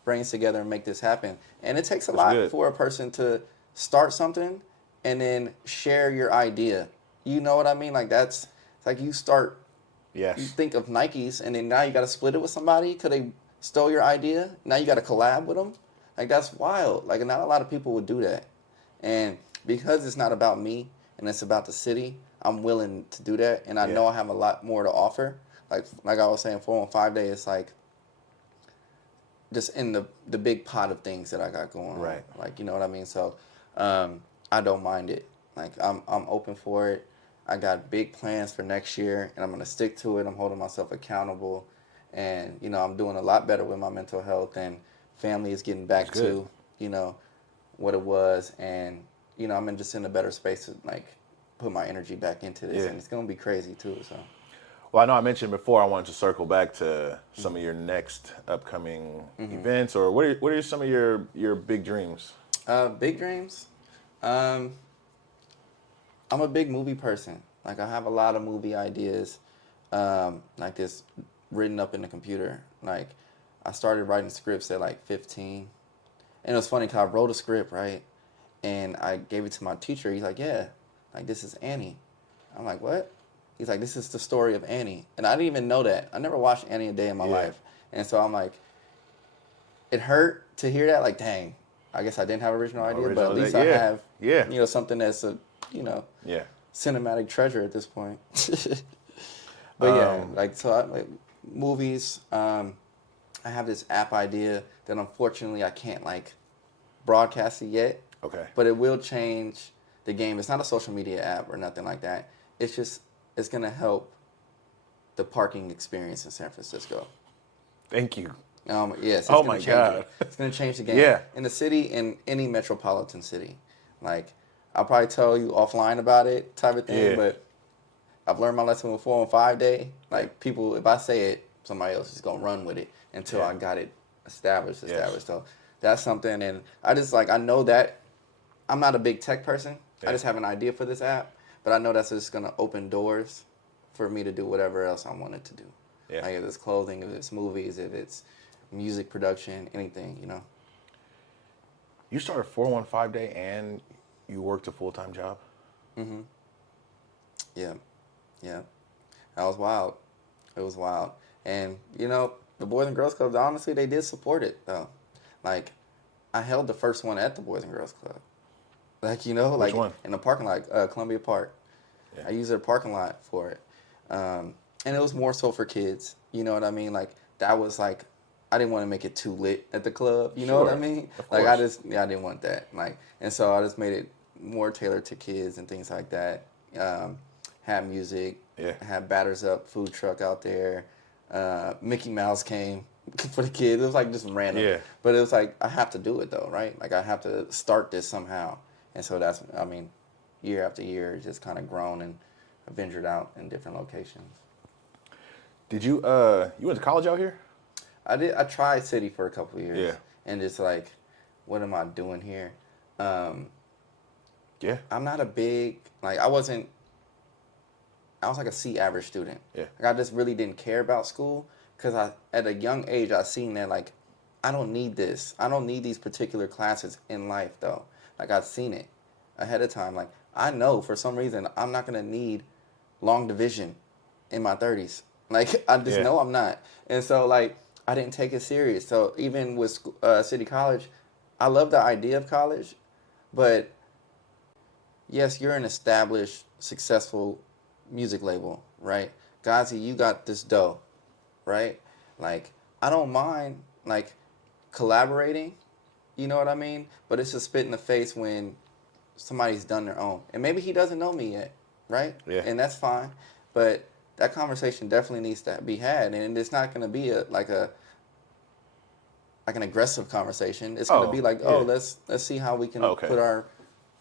brains together and make this happen. And it takes a lot for a person to start something and then share your idea. You know what I mean? Like it's like you start. Yes. You think of Nikes, and then now you got to split it with somebody because they stole your idea. Now you got to collab with them. Like that's wild. Like not a lot of people would do that. And because it's not about me and it's about the city, I'm willing to do that. And I know I have a lot more to offer. Like I was saying, 415 Day is like just in the big pot of things that I got going on. Right. Like, you know what I mean? So I don't mind it. Like I'm open for it. I got big plans for next year, and I'm going to stick to it. I'm holding myself accountable. And, you know, I'm doing a lot better with my mental health, and family is getting back to, you know, what it was. And, you know, I'm just in a better space to, like, put my energy back into this. And it's going to be crazy, too. So. Well, I know I mentioned before I wanted to circle back to some of your next upcoming events, or what are some of your big dreams? Big dreams? I'm a big movie person. Like, I have a lot of movie ideas, like this written up in the computer. Like, I started writing scripts at like 15. And it was funny because I wrote a script, right? And I gave it to my teacher. He's like, yeah, like this is Annie. I'm like, what? He's like, this is the story of Annie. And I didn't even know that. I never watched Annie a day in my life. And so I'm like, it hurt to hear that. Like, dang, I guess I didn't have original idea, but at least I have, you know, something that's a, you know, cinematic treasure at this point. But yeah, like, so like, movies, I have this app idea that unfortunately I can't like broadcast it yet. Okay. But it will change the game. It's not a social media app or nothing like that. It's just, it's going to help the parking experience in San Francisco. Thank you. Yes. Oh my God. It's going to change the game. In the city, in any metropolitan city. Like, I'll probably tell you offline about it type of thing, but I've learned my lesson with 415 Day. Like, people, if I say it, somebody else is going to run with it until I got it established. So that's something. And I just, like, I know that I'm not a big tech person. I just have an idea for this app, but I know that's just going to open doors for me to do whatever else I wanted to do. Like, if it's clothing, if it's movies, if it's music production, anything, you know. You started 415 Day and you worked a full-time job? Mm-hmm. Yeah. That was wild. It was wild. And, you know, the Boys and Girls Clubs, honestly, they did support it, though. Like, I held the first one at the Boys and Girls Club. Like, you know, Which like one? In the parking lot, Columbia Park. I used their parking lot for it. And it was more so for kids. You know what I mean? Like, that was like, I didn't want to make it too lit at the club. You know what I mean? Like, I didn't want that. Like, and so I just made it more tailored to kids and things like that. Had music. Had Batters Up food truck out there. Mickey Mouse came for the kids. It was like just random. But it was like, I have to do it though, right? Like, I have to start this somehow. And so that's, I mean, year after year, it's just kind of grown and ventured out in different locations. Did you, you went to college out here? I did. I tried City for a couple of years. And just like, what am I doing here? I'm not a big, like, I was like a C average student. Like, I just really didn't care about school because at a young age, I seen that, like, I don't need this. I don't need these particular classes in life, though. Like, I've seen it ahead of time. Like, I know for some reason I'm not going to need long division in my 30s. Like, I just know I'm not. And so, like, I didn't take it serious. So even with City College, I love the idea of college, but yes, you're an established, successful music label, right? Gazi, you got this dough, right? Like, I don't mind, like, collaborating, you know what I mean? But it's a spit in the face when somebody's done their own. And maybe he doesn't know me yet, right? And that's fine. But that conversation definitely needs to be had. And it's not going to be like an aggressive conversation. It's going to be like, let's see how we can put our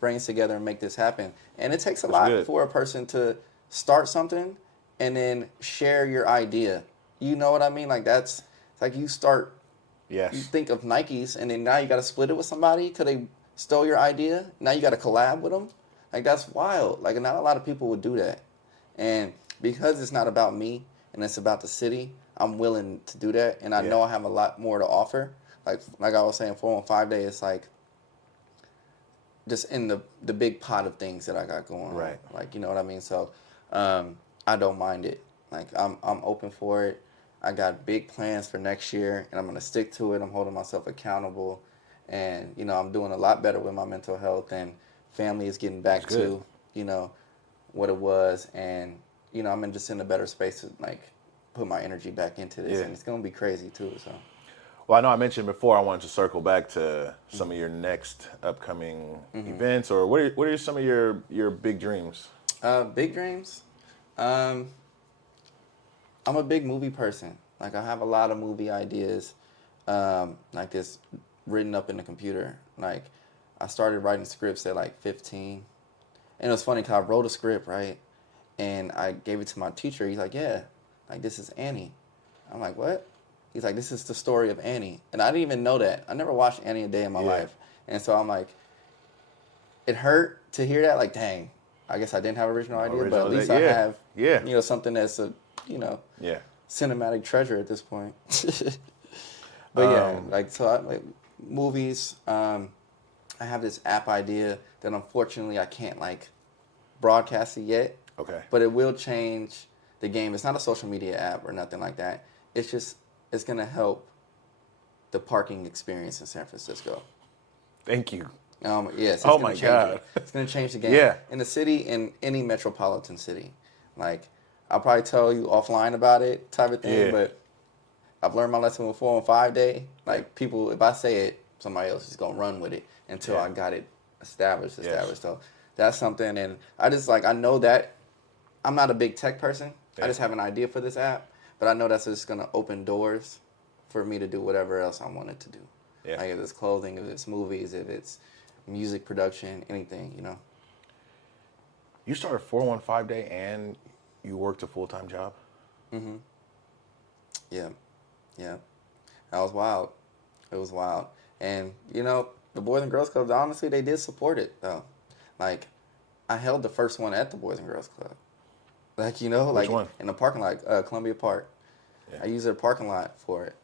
brains together and make this happen. And it takes a lot for a person to start something and then share your idea. You know what I mean? Like, it's like you start, you think of Nikes, and then now you got to split it with somebody because they stole your idea. Now you got to collab with them. Like, that's wild. Like, not a lot of people would do that. And because it's not about me and it's about the city, I'm willing to do that, and I know I have a lot more to offer. Like I was saying, 415 Day is like just in the big pot of things that I got going on. Like, you know what I mean? So I don't mind it. Like, I'm open for it. I got big plans for next year, and I'm going to stick to it. I'm holding myself accountable. And, you know, I'm doing a lot better with my mental health, and family is getting back to, you know, what it was. And, you know, I'm just in a better space to, like, put my energy back into this. And it's going to be crazy, too, so. Well, I know I mentioned before I wanted to circle back to some of your next upcoming events, or what are some of your big dreams? Big dreams? I'm a big movie person. Like, I have a lot of movie ideas, like this written up in the computer. Like, I started writing scripts at like 15. And it was funny because I wrote a script, right? And I gave it to my teacher. He's like, yeah, like, this is Annie. I'm like, what? He's like, this is the story of Annie. And I didn't even know that. I never watched Annie a day in my life. And so I'm like, it hurt to hear that. Like, dang, I guess I didn't have original idea, but at least I have, you know, something that's a, you know, cinematic treasure at this point. But yeah, like, so like, movies, I have this app idea that unfortunately I can't like broadcast it yet. Okay. But it will change the game. It's not a social media app or nothing like that. It's just, it's going to help the parking experience in San Francisco. Thank you. Yes. Oh my God. It's going to change the game. In the city, in any metropolitan city. Like, I'll probably tell you offline about it type of thing, but I've learned my lesson with 415 Day. Like, people, if I say it, somebody else is going to run with it until I got it established. So that's something. And I just, like, I know that I'm not a big tech person. I just have an idea for this app. But I know that's just going to open doors for me to do whatever else I wanted to do. Like, if it's clothing, if it's movies, if it's music production, anything, you know. You started 415 Day and you worked a full-time job? Mm-hmm. Yeah. Yeah. That was wild. It was wild. And, you know, the Boys and Girls Club, honestly, they did support it, though. Like, I held the first one at the Boys and Girls Club. Like, you know, like in the parking lot, Columbia Park. I used their parking lot for it.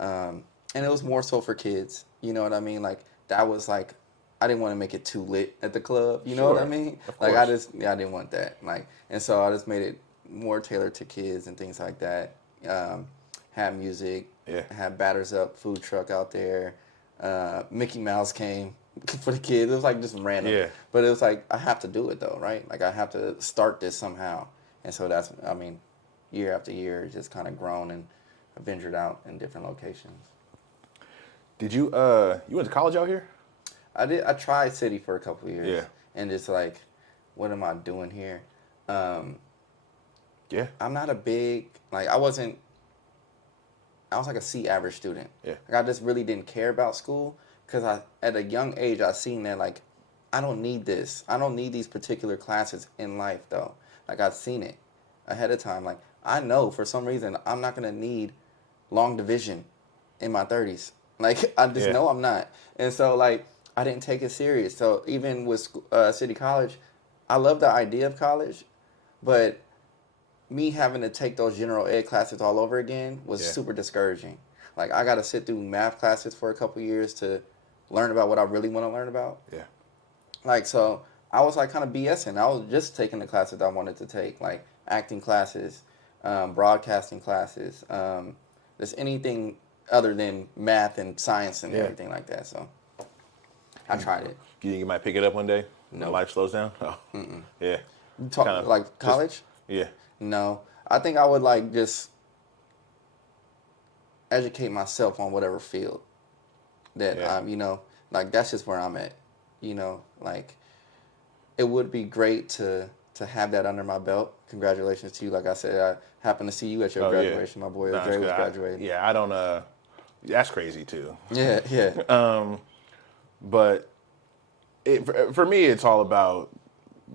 And it was more so for kids. You know what I mean? Like, that was like, I didn't want to make it too lit at the club. You know what I mean? Like, I didn't want that. Like, and so I just made it more tailored to kids and things like that. Had music. Had Batters Up food truck out there. Mickey Mouse came for the kids. It was like just random. But it was like, I have to do it though, right? Like, I have to start this somehow. And so that's, I mean, year after year, it's just kind of grown and ventured out in different locations. Did you, you went to college out here? I did. I tried City for a couple of years. And it's like, what am I doing here? I'm not a big, like, I was like a C average student. Like, I just really didn't care about school because at a young age, I seen that, like, I don't need this. I don't need these particular classes in life, though. Like, I've seen it ahead of time. Like, I know for some reason I'm not going to need long division in my 30s. Like, I just know I'm not. And so, like, I didn't take it serious. So even with City College, I love the idea of college, but me having to take those general ed classes all over again was super discouraging. Like, I got to sit through math classes for a couple years to learn about what I really want to learn about. Like, so I was like kind of BSing. I was just taking the classes I wanted to take, like acting classes, broadcasting classes, just anything other than math and science and everything like that. So I tried it. You think you might pick it up one day? No. When life slows down? Oh. Yeah. Like college? Just, No. I think I would like just educate myself on whatever field that I'm, you know, like that's just where I'm at. You know, like it would be great to have that under my belt. Congratulations to you. Like I said, I happened to see you at your graduation. My boy Dre was graduating. I don't. That's crazy too. Yeah. But for me, it's all about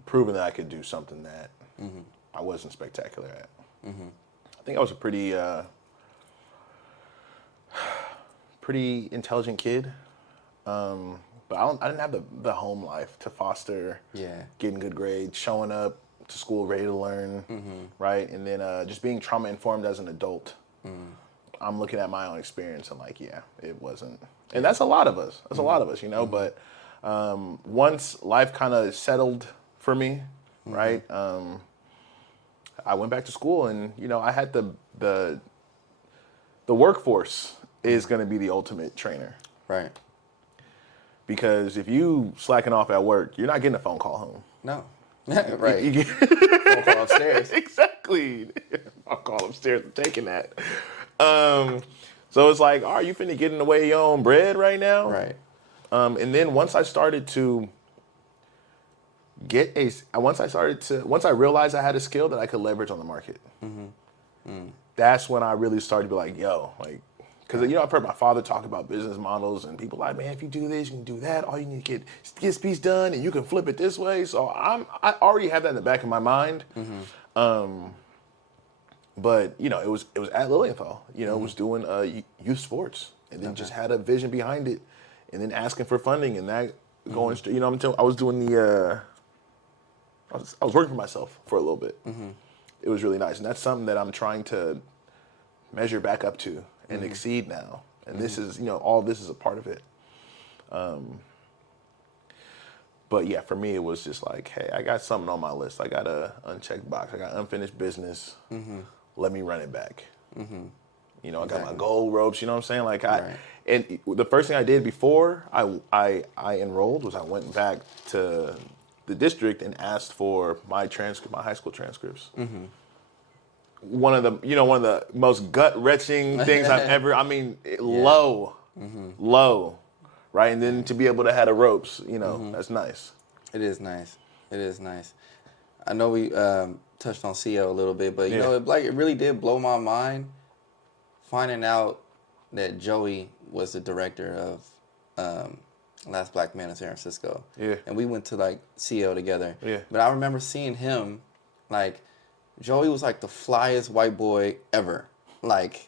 proving that I could do something that I wasn't spectacular at. I think I was a pretty intelligent kid. But I didn't have the home life to foster getting good grades, showing up to school ready to learn, right? And then just being trauma informed as an adult. I'm looking at my own experience and like, yeah, it wasn't. And that's a lot of us. That's a lot of us, you know. But once life kind of settled for me, right? I went back to school, and you know, I had the workforce is going to be the ultimate trainer, Right. because if you slacking off at work, you're not getting a phone call home. No. Right. You get Phone call upstairs. exactly. I'll call upstairs. I'm taking that. So it's like, are you finna get in the way of your own bread right now? Right. And then once I started to once I realized I had a skill that I could leverage on the market, that's when I really started to be like, yo, like, because you know, I've heard my father talk about business models, and people like, man, if you do this, you can do that. All you need to get this piece done, and you can flip it this way. So I already have that in the back of my mind. But you know, it was at Lilienthal. You know, was doing youth sports, and then just had a vision behind it, and then asking for funding, and that going. You know, I was doing the. I was working for myself for a little bit. It was really nice, and that's something that I'm trying to measure back up to and exceed now. And this is, you know, all this is a part of it. But yeah, for me, it was just like, hey, I got something on my list. I got a unchecked box. I got unfinished business. Let me run it back. You know, I got my gold ropes. You know what I'm saying? Like and the first thing I did before I enrolled was I went back to the district and asked for my high school transcripts. One of the most gut wrenching things I've ever. I mean, low, right? And then to be able to have the ropes, you know, that's nice. It is nice. It is nice. I know we touched on CO a little bit, but you know, it really did blow my mind finding out that Joey was the director of Last Black Man in San Francisco. Yeah. And we went to like CO together. Yeah. But I remember seeing him, like, Joey was like the flyest white boy ever. Like,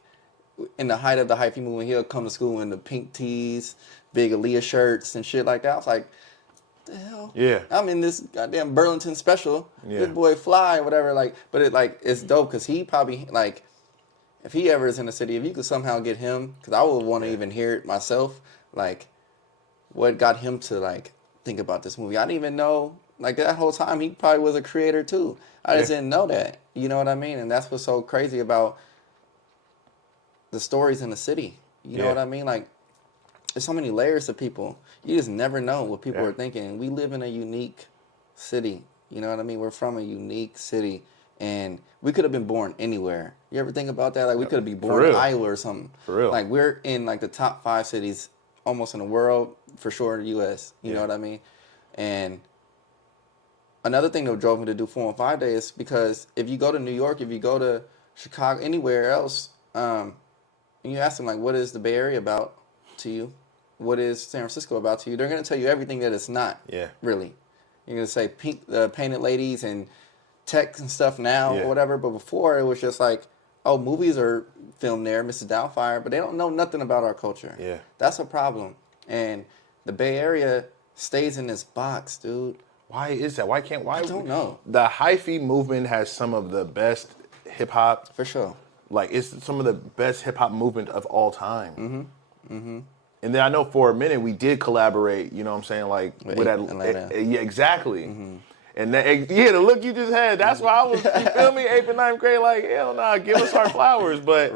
in the height of the hyphy movement, he'll come to school in the pink tees, big Aaliyah shirts and shit like that. I was like, the hell? Yeah. I'm in this goddamn Burlington special. Yeah. This boy fly, whatever. Like, but it's dope because he probably, like, if he ever is in the city, if you could somehow get him, because I would want to even hear it myself, like, what got him to, like, think about this movie. I didn't even know, like, that whole time he probably was a creator too. I just didn't know that. You know what I mean? And that's what's so crazy about the stories in the city. You know what I mean? Like, there's so many layers to people. You just never know what people are thinking. We live in a unique city. You know what I mean? We're from a unique city. And we could have been born anywhere. You ever think about that? Like, we could have been born in Iowa or something. For real. Like, we're in, like, the top 5 cities almost in the world, for sure in the U.S. You know what I mean? And another thing that drove me to do 415 Day is because if you go to New York, if you go to Chicago, anywhere else, and you ask them, like, what is the Bay Area about to you? What is San Francisco about to you? They're going to tell you everything that it's not, really. You're going to say painted ladies and tech and stuff now or whatever, but before it was just like, oh, movies are filmed there, Mrs. Doubtfire, but they don't know nothing about our culture. Yeah. That's a problem. And the Bay Area stays in this box, dude. Why is that? I don't know. The hyphy movement has some of the best hip hop. For sure. Like, it's some of the best hip hop movement of all time. And then I know for a minute we did collaborate, you know what I'm saying? Like, with that. Yeah, exactly. And that, the look you just had, that's why I was, you feel me, 8th and 9th grade, like, hell nah, give us our flowers. But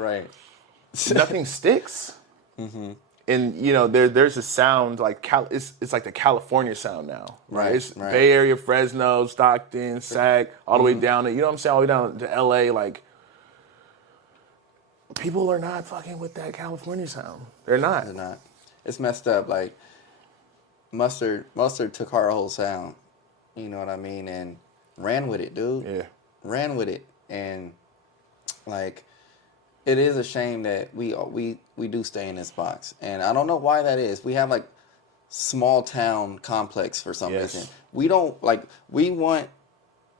nothing sticks. And, you know, there's a sound, like, it's like the California sound now. Right. It's Bay Area, Fresno, Stockton, Sac, all the way down to, you know what I'm saying, all the way down to L.A., like, people are not fucking with that California sound. They're not. They're not. It's messed up. Like, Mustard took our whole sound. You know what I mean? And ran with it, dude. Yeah. Ran with it. And, like, it is a shame that we do stay in this box. And I don't know why that is. We have, like, small town complex for some reason. We don't, like, we want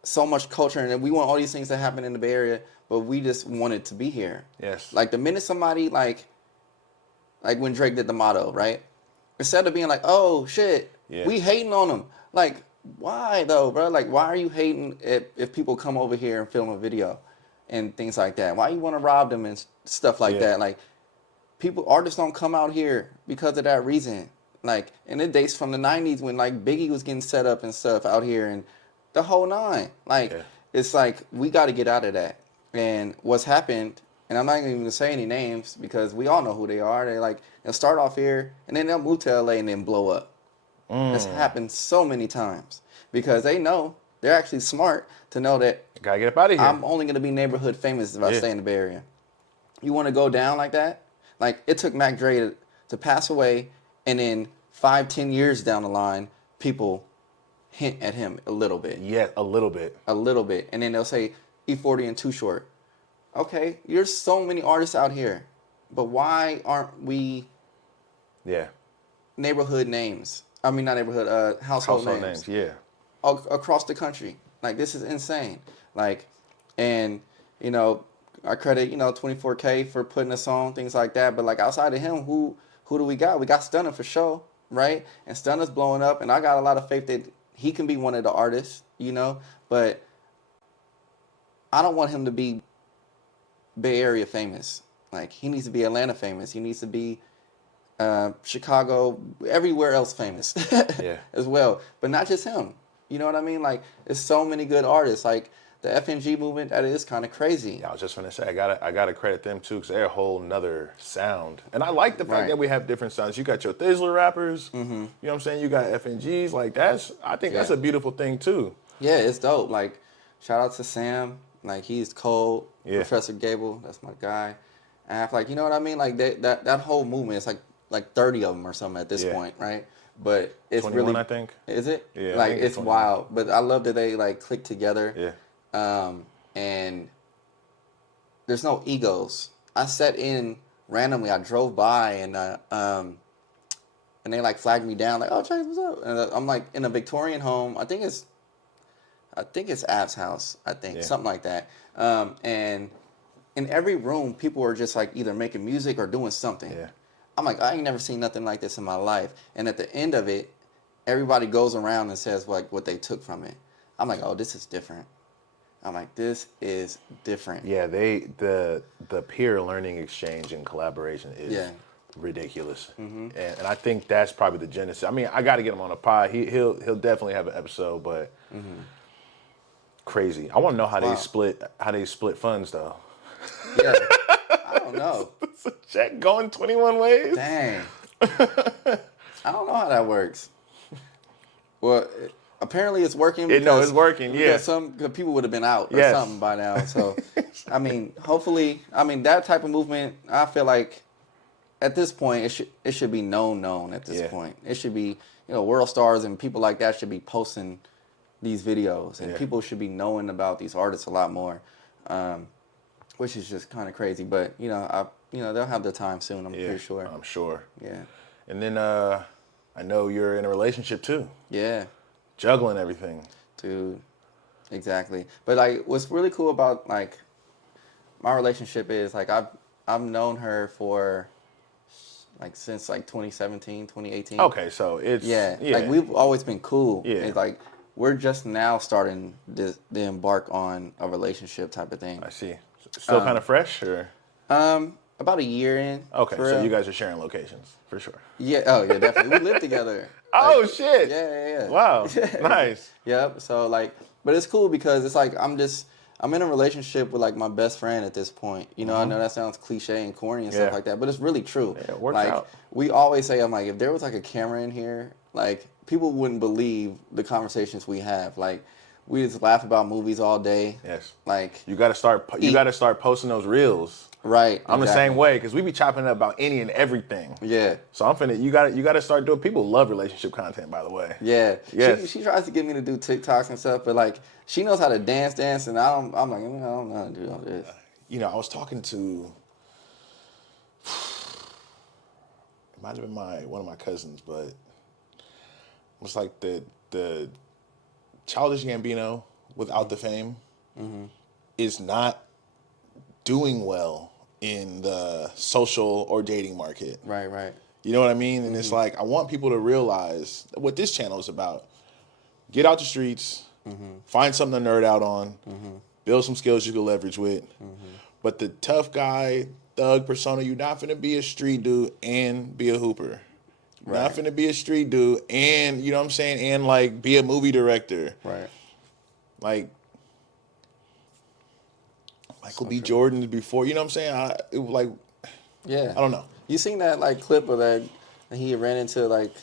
so much culture and we want all these things to happen in the Bay Area, but we just want it to be here. Yes. Like, the minute somebody, like when Drake did the motto, right? Instead of being like, oh, shit, we hating on him. Like, why though, bro? Like, why are you hating if people come over here and film a video and things like that? Why you want to rob them and stuff like that? Like, artists don't come out here because of that reason. Like, and it dates from the 90s when, like, Biggie was getting set up and stuff out here and the whole nine. Like, it's like, we got to get out of that. And what's happened, and I'm not even going to say any names because we all know who they are. They'll start off here and then they'll move to LA and then blow up. This happened so many times because they know, they're actually smart to know that gotta get up out of here. I'm only going to be neighborhood famous if I stay in the Bay Area. You want to go down like that? Like, it took Mac Dre to pass away, and then 5-10 years down the line, people hint at him a little bit. Yeah, a little bit. A little bit. And then they'll say, E40 and Too Short. Okay, there's so many artists out here, but why aren't we neighborhood names? I mean, not neighborhood, household names. Across the country. Like, this is insane. Like, and, you know, I credit, you know, 24K for putting us on, things like that. But, like, outside of him, who do we got? We got Stunner for sure, right? And Stunner's blowing up, and I got a lot of faith that he can be one of the artists, you know? But I don't want him to be Bay Area famous. Like, he needs to be Atlanta famous. He needs to be Chicago, everywhere else famous as well. But not just him. You know what I mean? Like, there's so many good artists. Like, the FNG movement, that is kind of crazy. Yeah, I was just going to say, I gotta credit them too, because they're a whole nother sound. And I like the fact that we have different sounds. You got your Thizzler rappers, you know what I'm saying? You got FNGs. Like, I think that's a beautiful thing too. Yeah, it's dope. Like, shout out to Sam. Like, he's cold. Professor Gable, that's my guy. And like, you know what I mean? Like, that whole movement, it's like 30 of them or something at this point, right? But it's 21, really, I think. Is it? Yeah. Like, it's wild. But I love that they, like, click together. Yeah. And there's no egos. I sat in randomly. I drove by and they like flagged me down, like, "Oh, Chase, what's up?" And I'm like in a Victorian home. I think it's App's house. I think something like that. And in every room, people are just like either making music or doing something. Yeah. I'm like, I ain't never seen nothing like this in my life. And at the end of it, everybody goes around and says like what they took from it. I'm like, oh, this is different. I'm like, this is different. Yeah, the peer learning exchange and collaboration is ridiculous, and I think that's probably the genesis. I mean, I got to get him on a pod. He'll definitely have an episode, but crazy. I want to know how they split funds though. Yeah, I don't know. It's a check going 21 ways. Dang. I don't know how that works. Well. Apparently it's working. It's working, because some people would have been out or something by now. So, I mean, hopefully, that type of movement, I feel like at this point, it should be known at this point. It should be, world stars and people like that should be posting these videos. And people should be knowing about these artists a lot more, which is just kind of crazy. But, they'll have their time soon, I'm pretty sure. I'm sure. Yeah. And then I know you're in a relationship too. Yeah. Juggling everything. Dude, exactly. But like, what's really cool about like my relationship is like I've known her for like since like 2017, 2018. Okay, so it's like we've always been cool. Yeah. It's like we're just now starting to embark on a relationship type of thing. I see. Still kind of fresh, or? About a year in. Okay, so you guys are sharing locations for sure. Yeah. Oh yeah, definitely. We live together. Oh shit! Yeah. Wow, nice. Yep. So like, but it's cool because it's like I'm in a relationship with like my best friend at this point. I know that sounds cliche and corny and stuff like that, but it's really true. Yeah, it works like out. we always say, I'm like, if there was like a camera in here, like people wouldn't believe the conversations we have. Like we just laugh about movies all day. Yes. Like you got to start posting those reels. Right. I'm the same way because we be chopping up about any and everything. Yeah. So you got to start doing. People love relationship content, by the way. Yeah. Yes. She tries to get me to do TikToks and stuff, but like she knows how to dance, and I'm like, I don't know how to do all this. I was talking to it might have been one of my cousins, but it was like the Childish Gambino without the fame is not doing well in the social or dating market. Right. You know what I mean? And it's like, I want people to realize what this channel is about. get out the streets, find something to nerd out on, build some skills you can leverage with. But the tough guy, thug persona, you're not finna be a street dude and be a hooper. You're not finna be a street dude and, you know what I'm saying, and like be a movie director. Right. Like Michael B. Jordan before, you know what I'm saying? It was like, Yeah. I don't know. You seen that like clip of that? He ran into like.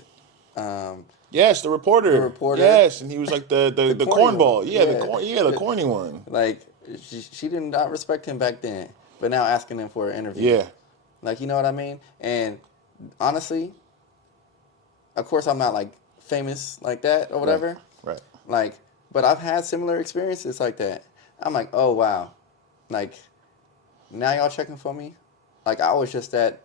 Yes, the reporter. The reporter. Yes, and he was like the corny cornball. one. Yeah, Yeah. the corny one. Like she did not respect him back then, but now asking him for an interview. Yeah. Like, you know what I mean? And honestly, of course I'm not like famous like that or whatever. Right. Like, but I've had similar experiences like that. I'm like, oh wow, like now y'all checking for me? Like I was just that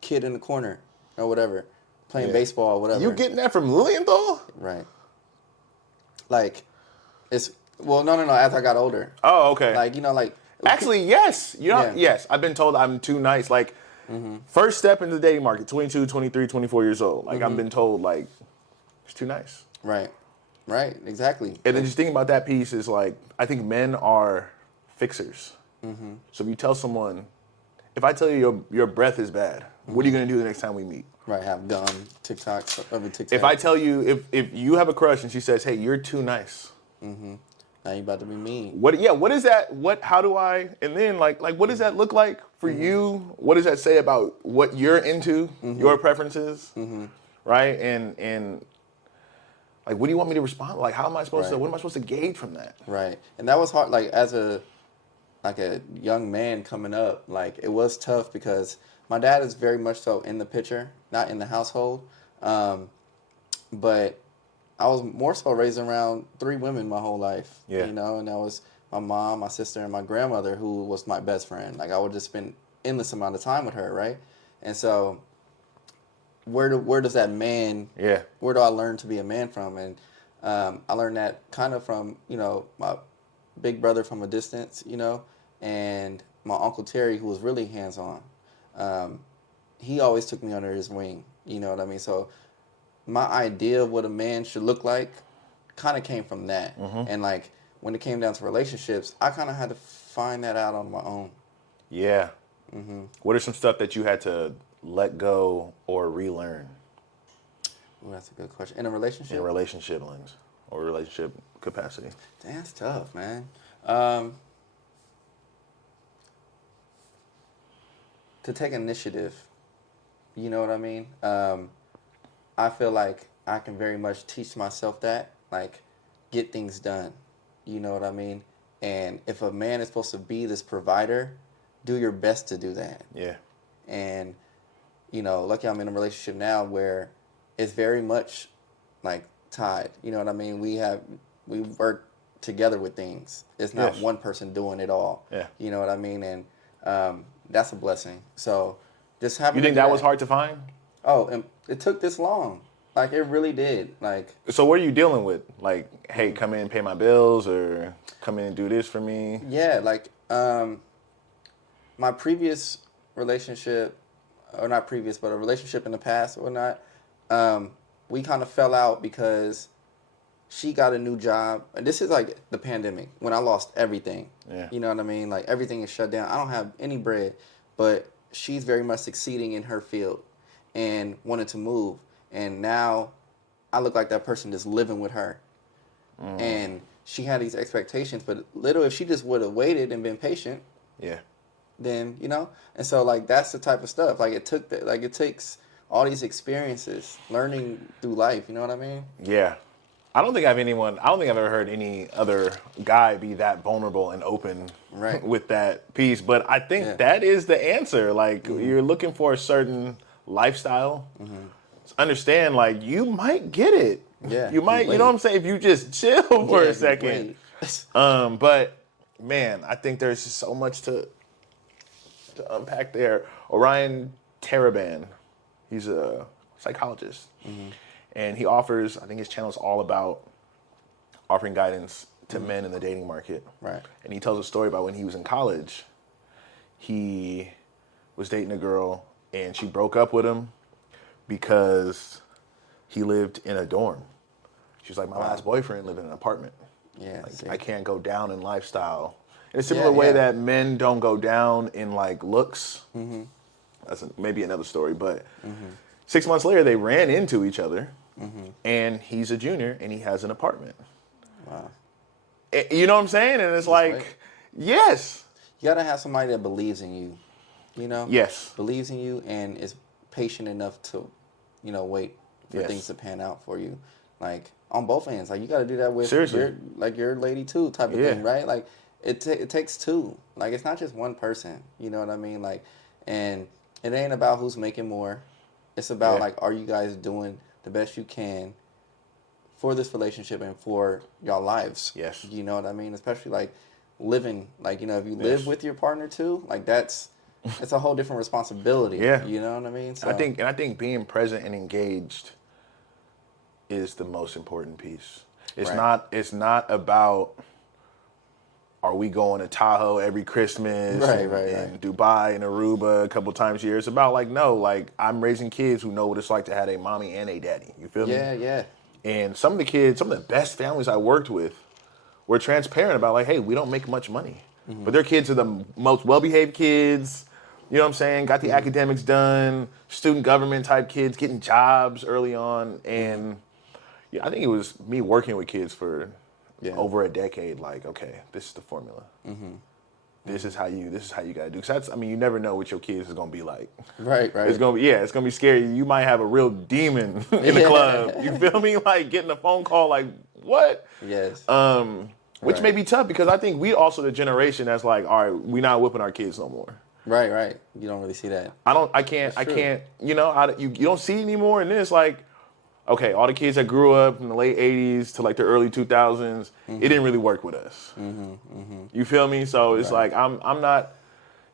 kid in the corner or whatever, playing baseball or whatever. You getting that from Lilienthal? Right. Like, it's well, no. As I got older, Oh, okay. like you know, like Actually, yes. You know, Yeah. yes. I've been told I'm too nice. Like, first step into the dating market, 22, 23, 24 years old. Like, I've been told, like, it's too nice. right, exactly. And then just thinking about that piece is like, I think men are fixers. So if you tell someone, if I tell you your breath is bad, what are you going to do the next time we meet? Right, have gum, TikToks, TikTok. If I tell you, if you have a crush and she says, hey, you're too nice. Now you about to be mean. What is that? How do I, and then like what does that look like for you? What does that say about what you're into, your preferences, right? And like, what do you want me to respond? Like, how am I supposed to, what am I supposed to gauge from that? Right, and that was hard. Like as a young man coming up, like it was tough because my dad is very much so in the picture, not in the household, but I was more so raised around 3 women my whole life. Yeah. You know, and that was my mom, my sister, and my grandmother, who was my best friend. Like I would just spend endless amount of time with her, right? And so, where does that man? Yeah. Where do I learn to be a man from? And I learned that kind of from my big brother from a distance, and my Uncle Terry, who was really hands on. He always took me under his wing. You know what I mean? So my idea of what a man should look like kind of came from that. And like when it came down to relationships, I kind of had to find that out on my own. Yeah. What are some stuff that you had to let go or relearn? Ooh, that's a good question. In a relationship? In a relationship lens or relationship capacity. Damn, that's tough, man. To take initiative, you know what I mean? I feel like I can very much teach myself that, like, get things done. You know what I mean? And if a man is supposed to be this provider, do your best to do that. Yeah. And, lucky I'm in a relationship now where it's very much, like, tied. You know what I mean? We work together with things. It's not one person doing it all. Yeah. You know what I mean? And that's a blessing. So just having You think that was hard to find? Oh, and it took this long. Like, it really did. Like, So what are you dealing with? Like, hey, come in and pay my bills, or come in and do this for me? yeah, like, my previous relationship, or not previous, but a relationship in the past or not, we kind of fell out because she got a new job. And this is like the pandemic, when I lost everything. Yeah. You know what I mean? Like, everything is shut down. I don't have any bread, but she's very much succeeding in her field and wanted to move. And now I look like that person just living with her. And she had these expectations, but little if she just would have waited and been patient, Yeah. then, and so like that's the type of stuff. Like it takes all these experiences, learning through life, you know what I mean? Yeah. I don't think I've ever heard any other guy be that vulnerable and open Right. with that piece. But I think Yeah. that is the answer. Like, you're looking for a certain lifestyle. Understand, like, you might get it. Yeah. You might, you know what I'm saying? If you just chill for Yeah, a second. wait. But man, I think there's just so much to unpack there. Orion Taraban, he's a psychologist. And he offers, I think his channel is all about offering guidance to men in the dating market. Right. And he tells a story about when he was in college. He was dating a girl and she broke up with him because he lived in a dorm. She's like, my last boyfriend lived in an apartment. Yeah. Like, I can't go down in lifestyle. In a similar way that men don't go down in like looks. Mm-hmm. That's maybe another story, but 6 months later they ran into each other, and he's a junior and he has an apartment. Wow. You know what I'm saying? And it's like, right. yes. You gotta have somebody that believes in you. You know? Yes. Believes in you and is patient enough to, wait for Yes. things to pan out for you. Like, on both ends. Like, you gotta do that with Seriously. your lady too type of Yeah. thing, right? Like, it takes two. Like, it's not just one person. You know what I mean? Like, and it ain't about who's making more. It's about, like, are you guys doing the best you can for this relationship and for y'all lives? Yes. You know what I mean? Especially, like, living. Like, if you live with your partner too, like, it's a whole different responsibility. Yeah. You know what I mean? So, I think being present and engaged is the most important piece. It's not about, are we going to Tahoe every Christmas and Dubai and Aruba a couple times a year? It's about like, no, like I'm raising kids who know what it's like to have a mommy and a daddy. You feel me? Yeah. And some of the best families I worked with were transparent about like, hey, we don't make much money. But their kids are the most well-behaved kids. You know what I'm saying? Got the academics done, student government type kids, getting jobs early on. And I think it was me working with kids for over a decade. Like, okay, this is the formula. This is how you got to do. Because you never know what your kids is gonna be like. Right. It's gonna be scary. You might have a real demon in the club. You feel me? Like getting a phone call, like what? Yes. Which may be tough because I think we also the generation that's like, all right, we not whipping our kids no more. Right. You don't really see that. I can't. You don't see it anymore. And then it's like, okay, all the kids that grew up in the late 80s to like the early 2000s, it didn't really work with us. You feel me? So it's like, I'm not.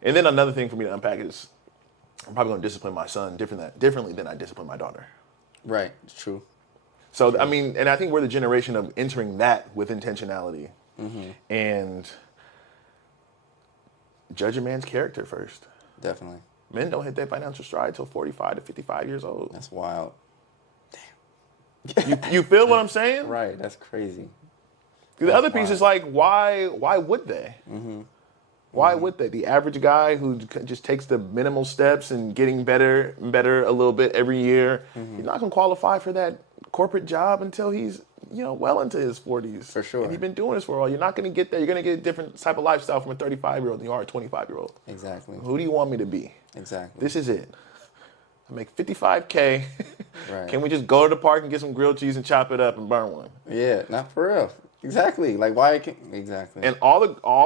And then another thing for me to unpack is I'm probably going to discipline my son differently than I discipline my daughter. Right. It's true. So, and I think we're the generation of entering that with intentionality and judge a man's character first. Definitely. Men don't hit their financial stride till 45 to 55 years old. That's wild. You feel what I'm saying? Right. That's crazy. The other piece is like, why would they? Why would they? The average guy who just takes the minimal steps and getting better and better a little bit every year, he's not going to qualify for that corporate job until he's, well into his 40s. For sure. And he's been doing this for a while. You're not going to get there. You're going to get a different type of lifestyle from a 35-year-old than you are a 25-year-old. Exactly. Who do you want me to be? Exactly. This is it. I make $55K. Right. Can we just go to the park and get some grilled cheese and chop it up and burn one? Yeah, not for real. Exactly. Like, why can't... Exactly. And all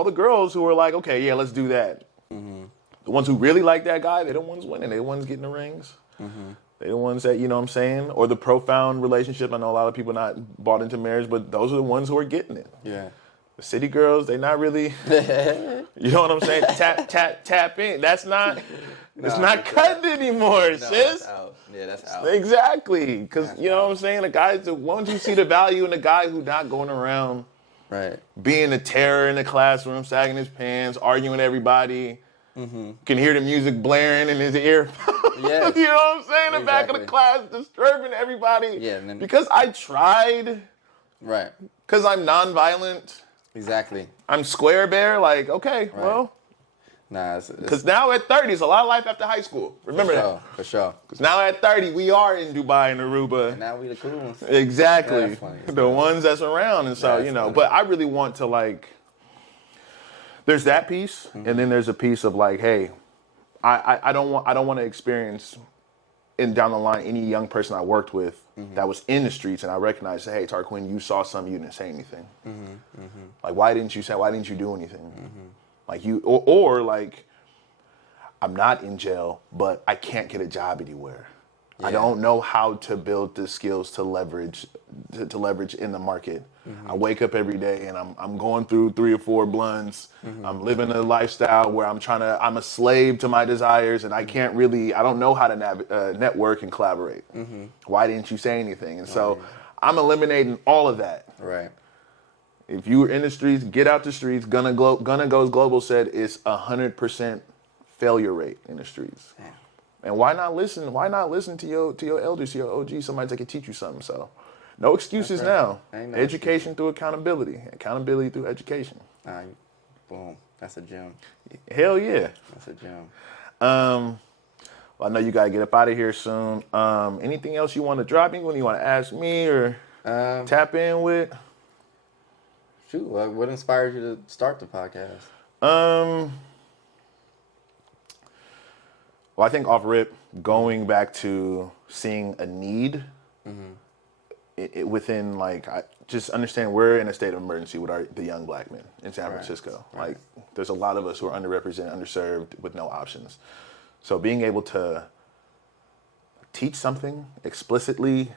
the girls who are like, okay, yeah, let's do that. The ones who really like that guy, they're the ones winning. They're the ones getting the rings. They're the ones that, you know what I'm saying? Or the profound relationship. I know a lot of people not bought into marriage, but those are the ones who are getting it. Yeah. The city girls, they're not really, you know what I'm saying? Tap in. That's not, it's not cutting anymore, sis. That's out. Yeah, that's out. Exactly. Because, you know what I'm saying? The ones who see the value in the guy who not going around being a terror in the classroom, sagging his pants, arguing with everybody, can hear the music blaring in his ear. Yeah. You know what I'm saying? In the back of the class, disturbing everybody. Yeah. And then, because I tried. Right. Because I'm nonviolent. Exactly. I'm square bear. Like, okay, well. Nah, because now at 30, it's a lot of life after high school. Remember that. For sure. Because now at 30, we are in Dubai and Aruba. And now we the cool ones. Exactly. That's funny. The ones that's around. And so, funny. But I really want to like, there's that piece. And then there's a piece of like, hey, I don't want to experience down the line any young person I worked with that was in the streets and I recognized, hey, Tarquin, you saw something, you didn't say anything. Like, why didn't you do anything? Like or like, I'm not in jail, but I can't get a job anywhere. Yeah. I don't know how to build the skills to leverage in the market. I wake up every day and I'm going through 3 or 4 blunts. I'm living a lifestyle where I'm a slave to my desires and I don't know how to network and collaborate. Why didn't you say anything? And so I'm eliminating all of that. Right. If you were in the streets, get out the streets. Gunna Goes Global said it's 100% failure rate in the streets. Damn. And why not listen? Why not listen to your elders, to your OG, somebody that can teach you something? So No excuses now. Ain't no Education through accountability. Accountability through education. Boom. That's a gem. Hell yeah. That's a gem. Well, I know you gotta get up out of here soon. Anything else you want to drop? Anything you want to ask me or tap in with? Shoot, what inspired you to start the podcast? Well, I think off rip, going back to seeing a need within, like, I just understand we're in a state of emergency with the young black men in San Francisco. Right. Like, there's a lot of us who are underrepresented, underserved, with no options. So being able to teach something explicitly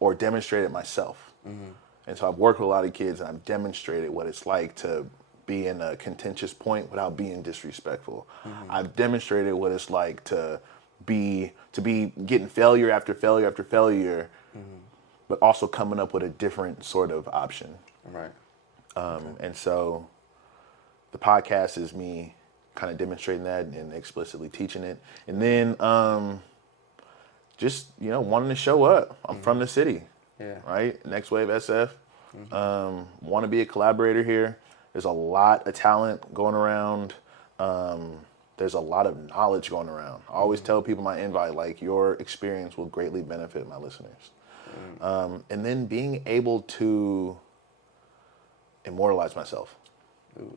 or demonstrate it myself. And so I've worked with a lot of kids and I've demonstrated what it's like to be in a contentious point without being disrespectful. I've demonstrated what it's like to be getting failure after failure after failure, but also coming up with a different sort of option. Right. And so the podcast is me kind of demonstrating that and explicitly teaching it. And then just, wanting to show up. I'm from the city, right? Next Wave SF. Want to be a collaborator here. There's a lot of talent going around. There's a lot of knowledge going around. I always tell people my invite, like, your experience will greatly benefit my listeners. And then being able to immortalize myself. Ooh.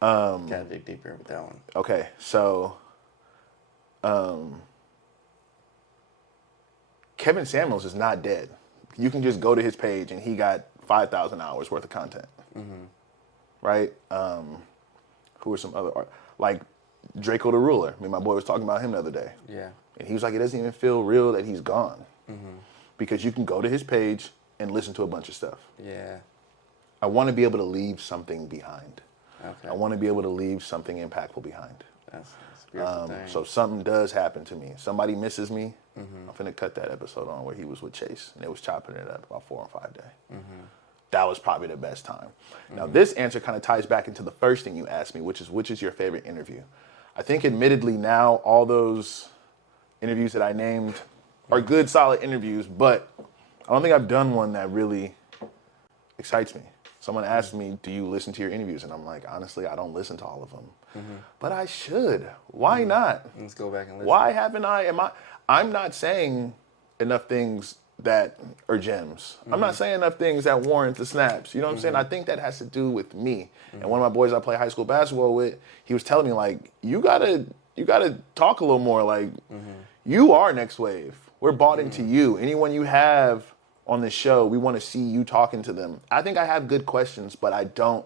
Gotta dig deeper with that one. Okay, so Kevin Samuels is not dead. You can just go to his page and he got 5,000 hours worth of content. Right? Who are some other like Draco the Ruler? I mean, my boy was talking about him the other day. Yeah. And he was like, it doesn't even feel real that he's gone. Because you can go to his page and listen to a bunch of stuff. Yeah. I want to be able to leave something behind. Okay. I want to be able to leave something impactful behind. That's a beautiful thing. So if something does happen to me, somebody misses me, I'm finna cut that episode on where he was with Chase and they was chopping it up about 4 and 5 day. That was probably the best time. Now this answer kind of ties back into the first thing you asked me, which is your favorite interview. I think admittedly now all those interviews that I named are good, solid interviews, but I don't think I've done one that really excites me. Someone asked me, do you listen to your interviews? And I'm like, honestly, I don't listen to all of them. But I should. Why not? Let's go back and listen. Why haven't I'm not saying enough things that are gems. I'm not saying enough things that warrant the snaps. You know what I'm saying? I think that has to do with me. And one of my boys I play high school basketball with, he was telling me, like, you gotta talk a little more. Like, you are Next Wave. We're bought into you. Anyone you have on this show, we want to see you talking to them. I think I have good questions, but I think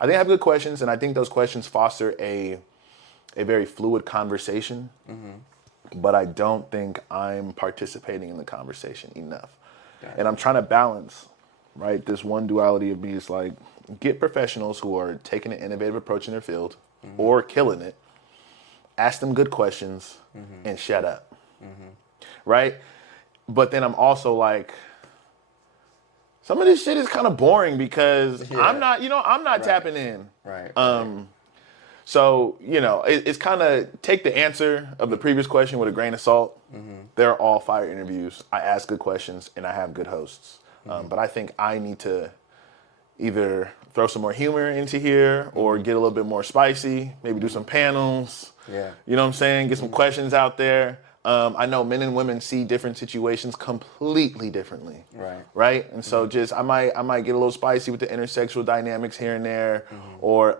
I have good questions, and I think those questions foster a very fluid conversation. But I don't think I'm participating in the conversation enough. And I'm trying to balance, right? This one duality of me is like, get professionals who are taking an innovative approach in their field or killing it, ask them good questions, and shut up. Right? But then I'm also like, some of this shit is kind of boring because I'm not tapping in. Right. So, it's kind of take the answer of the previous question with a grain of salt. They're all fire interviews. I ask good questions and I have good hosts. But I think I need to either throw some more humor into here or get a little bit more spicy, maybe do some panels. Yeah. You know what I'm saying? Get some questions out there. I know men and women see different situations completely differently. Right? And so just I might get a little spicy with the intersexual dynamics here and there, or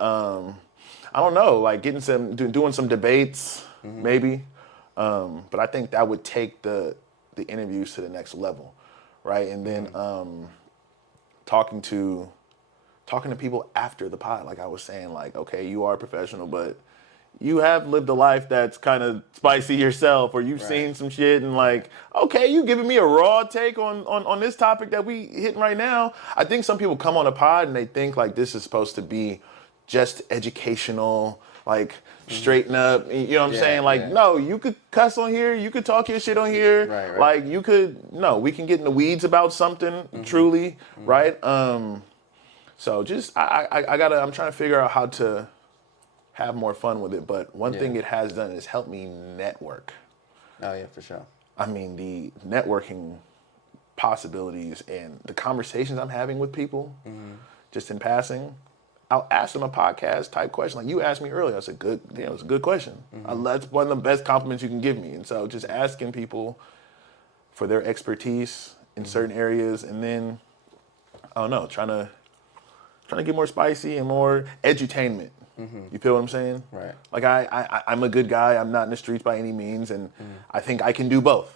I don't know, like doing some debates maybe. But I think that would take the interviews to the next level, right? And then talking to people after the pod, like I was saying, like, okay, you are a professional, but you have lived a life that's kind of spicy yourself, or you've seen some shit, and like, okay, you giving me a raw take on this topic that we hitting right now. I think some people come on a pod and they think like this is supposed to be just educational, like straighten up. You know what I'm saying? Like, no, you could cuss on here, you could talk your shit on here. Right. Like we can get in the weeds about something truly, right? So just I'm trying to figure out how to have more fun with it. But one thing it has done is help me network. Oh yeah, for sure. I mean, the networking possibilities and the conversations I'm having with people, just in passing, I'll ask them a podcast type question. Like you asked me earlier, I said, "Good, it was a good question." That's one of the best compliments you can give me. And so, just asking people for their expertise in certain areas, and then I don't know, trying to get more spicy and more edutainment. You feel what I'm saying? Right. Like I'm a good guy. I'm not in the streets by any means, and I think I can do both.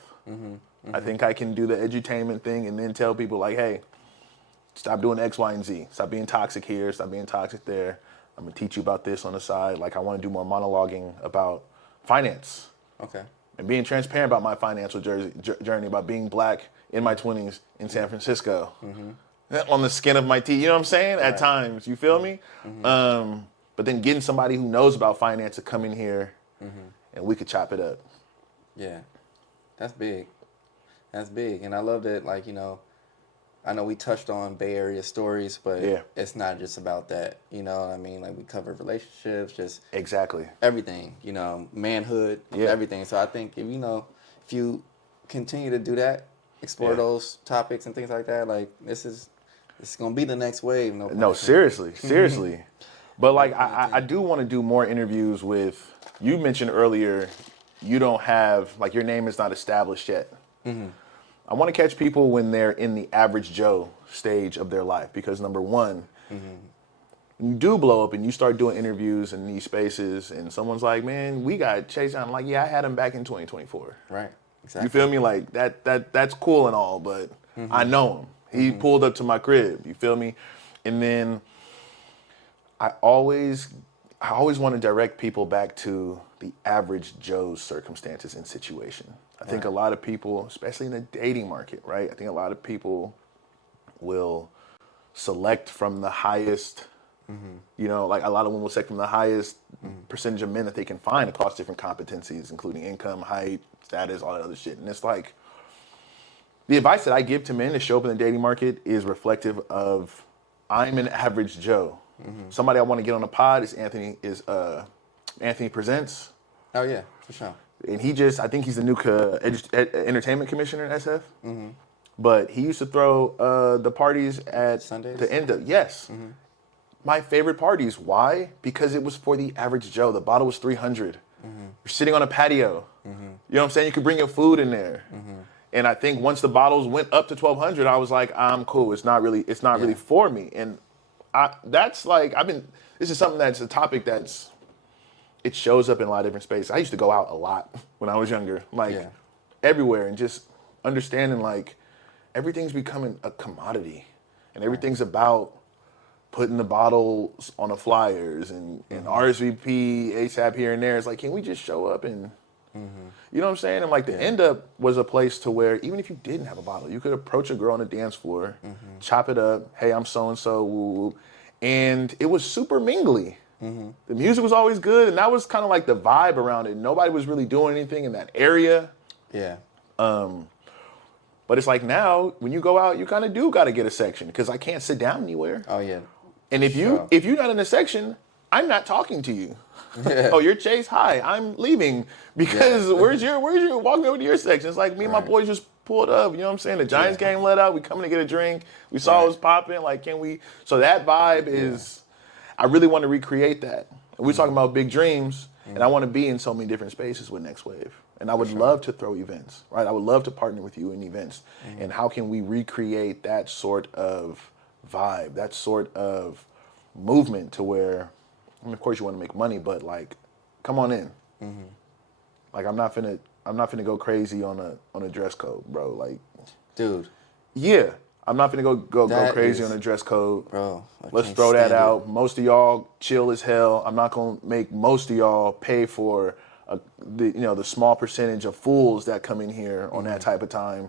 I think I can do the edutainment thing and then tell people like, hey, stop doing X, Y, and Z. Stop being toxic here. Stop being toxic there. I'm gonna teach you about this on the side. Like I want to do more monologuing about finance. Okay. And being transparent about my financial journey, about being black in my 20s in San Francisco, on the skin of my teeth. You know what I'm saying? At times, you feel me? But then getting somebody who knows about finance to come in here, and we could chop it up. Yeah, that's big. That's big, and I love that. Like, you know, I know we touched on Bay Area stories, but it's not just about that. You know what I mean? Like we covered relationships, just exactly everything. You know, manhood, everything. So I think if you continue to do that, explore those topics and things like that, like it's gonna be the next wave. No, seriously. But like I do want to do more interviews with. You mentioned earlier, you don't have like your name is not established yet. I want to catch people when they're in the average Joe stage of their life because number one, you do blow up and you start doing interviews in these spaces and someone's like, man, we got Chase Young. I'm like, yeah, I had him back in 2024. Right. Exactly. You feel me? Like that's cool and all, but I know him. He pulled up to my crib. You feel me? And then I always want to direct people back to the average Joe's circumstances and situation. I think a lot of people, especially in the dating market, right? I think a lot of people will select from the highest, you know, like a lot of women will select from the highest percentage of men that they can find across different competencies, including income, height, status, all that other shit. And it's like, the advice that I give to men to show up in the dating market is reflective of, I'm an average Joe. Somebody I want to get on the pod is Anthony Presents. Oh yeah, for sure. And I think he's the new entertainment commissioner at SF. But he used to throw the parties at Sundays? the end of, my favorite parties. Why? Because it was for the average Joe. The bottle was $300. You're sitting on a patio. You know what I'm saying? You could bring your food in there. And I think once the bottles went up to $1,200, I was like, I'm cool. It's not really for me. And this is something that's a topic it shows up in a lot of different spaces. I used to go out a lot when I was younger, everywhere, and just understanding like everything's becoming a commodity, and everything's about putting the bottles on the flyers and RSVP ASAP here and there. It's like, can we just show up and, you know what I'm saying? And like the end up was a place to where even if you didn't have a bottle, you could approach a girl on the dance floor, chop it up. Hey, I'm so and so, and it was super mingly. The music was always good, and that was kind of like the vibe around it. Nobody was really doing anything in that area. Yeah. But it's like now, when you go out, you kind of do got to get a section because I can't sit down anywhere. Oh yeah. And if you're not in a section, I'm not talking to you. Oh, you're Chase. Hi, I'm leaving because where's your walk me over to your section? It's like me and my boys just pulled up. You know what I'm saying? The Giants game let out. We coming to get a drink. We saw it was popping. Like, can we? So that vibe is. I really want to recreate that. And we're talking about big dreams, and I want to be in so many different spaces with Next Wave. And I would love to throw events, right? I would love to partner with you in events. And how can we recreate that sort of vibe, that sort of movement to where, I mean, of course you want to make money, but like, come on in. Like I'm not finna go crazy on a dress code, bro. Like, dude. Yeah. I'm not gonna go crazy on the dress code. Bro, let's throw that out. Most of y'all chill as hell. I'm not gonna make most of y'all pay for the small percentage of fools that come in here on that type of time.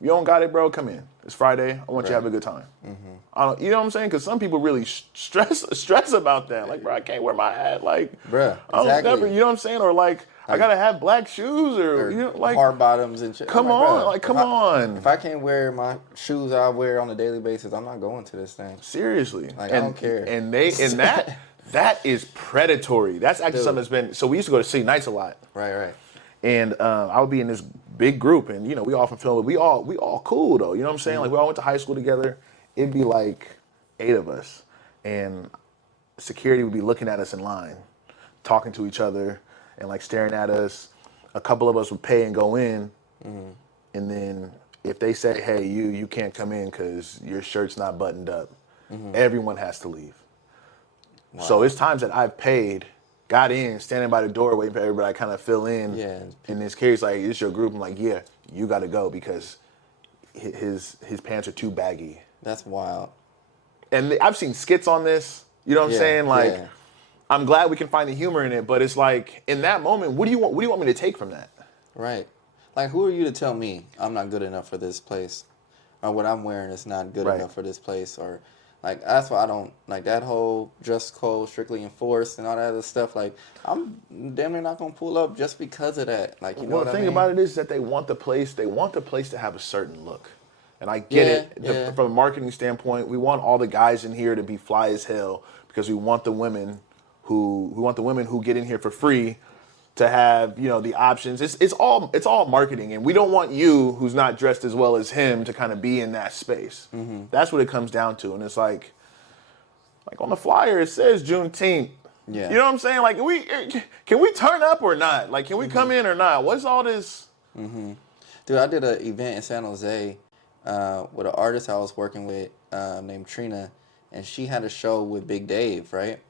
You don't got it, bro. Come in. It's Friday. I want you to have a good time. You know what I'm saying? Because some people really stress about that. Like, bro, I can't wear my hat. Like, bro, exactly. You know what I'm saying? Or like I gotta have black shoes or you know, like hard bottoms and shit. Come on, come on. If I can't wear my shoes I wear on a daily basis, I'm not going to this thing. Seriously. Like, I don't care. And that is predatory. That's actually something that's been. So we used to go to City Nights a lot. Right. And I would be in this big group, and we often feel we all cool though. You know what I'm saying? Like we all went to high school together. It'd be like 8 of us, and security would be looking at us in line, talking to each other, and like staring at us. A couple of us would pay and go in, and then if they say, "Hey, you can't come in because your shirt's not buttoned up," everyone has to leave. Wow. So it's times that I've paid, got in, standing by the door waiting for everybody to kind of fill in. Yeah. And this kid's like, "It's your group." I'm like, "Yeah, you got to go because his pants are too baggy." That's wild. And I've seen skits on this. You know what I'm saying? Like, I'm glad we can find the humor in it, but it's like in that moment, what do you want me to take from that? Right. Like, who are you to tell me I'm not good enough for this place, or what I'm wearing is not good enough for this place, or like that's why I don't like that whole dress code strictly enforced and all that other stuff. Like, I'm damn near not gonna pull up just because of that. Like, you know what I mean? The thing about it is that they want the place to have a certain look. And I get it from a marketing standpoint. We want all the guys in here to be fly as hell because we want the women who get in here for free to have the options. It's all marketing, and we don't want you who's not dressed as well as him to kind of be in that space. That's what it comes down to, and it's like on the flyer it says Juneteenth. Yeah, you know what I'm saying? Like, can we turn up or not? Like, can we come in or not? What's all this? Dude, I did an event in San Jose with an artist I was working with named Trina, and she had a show with Big Dave, right?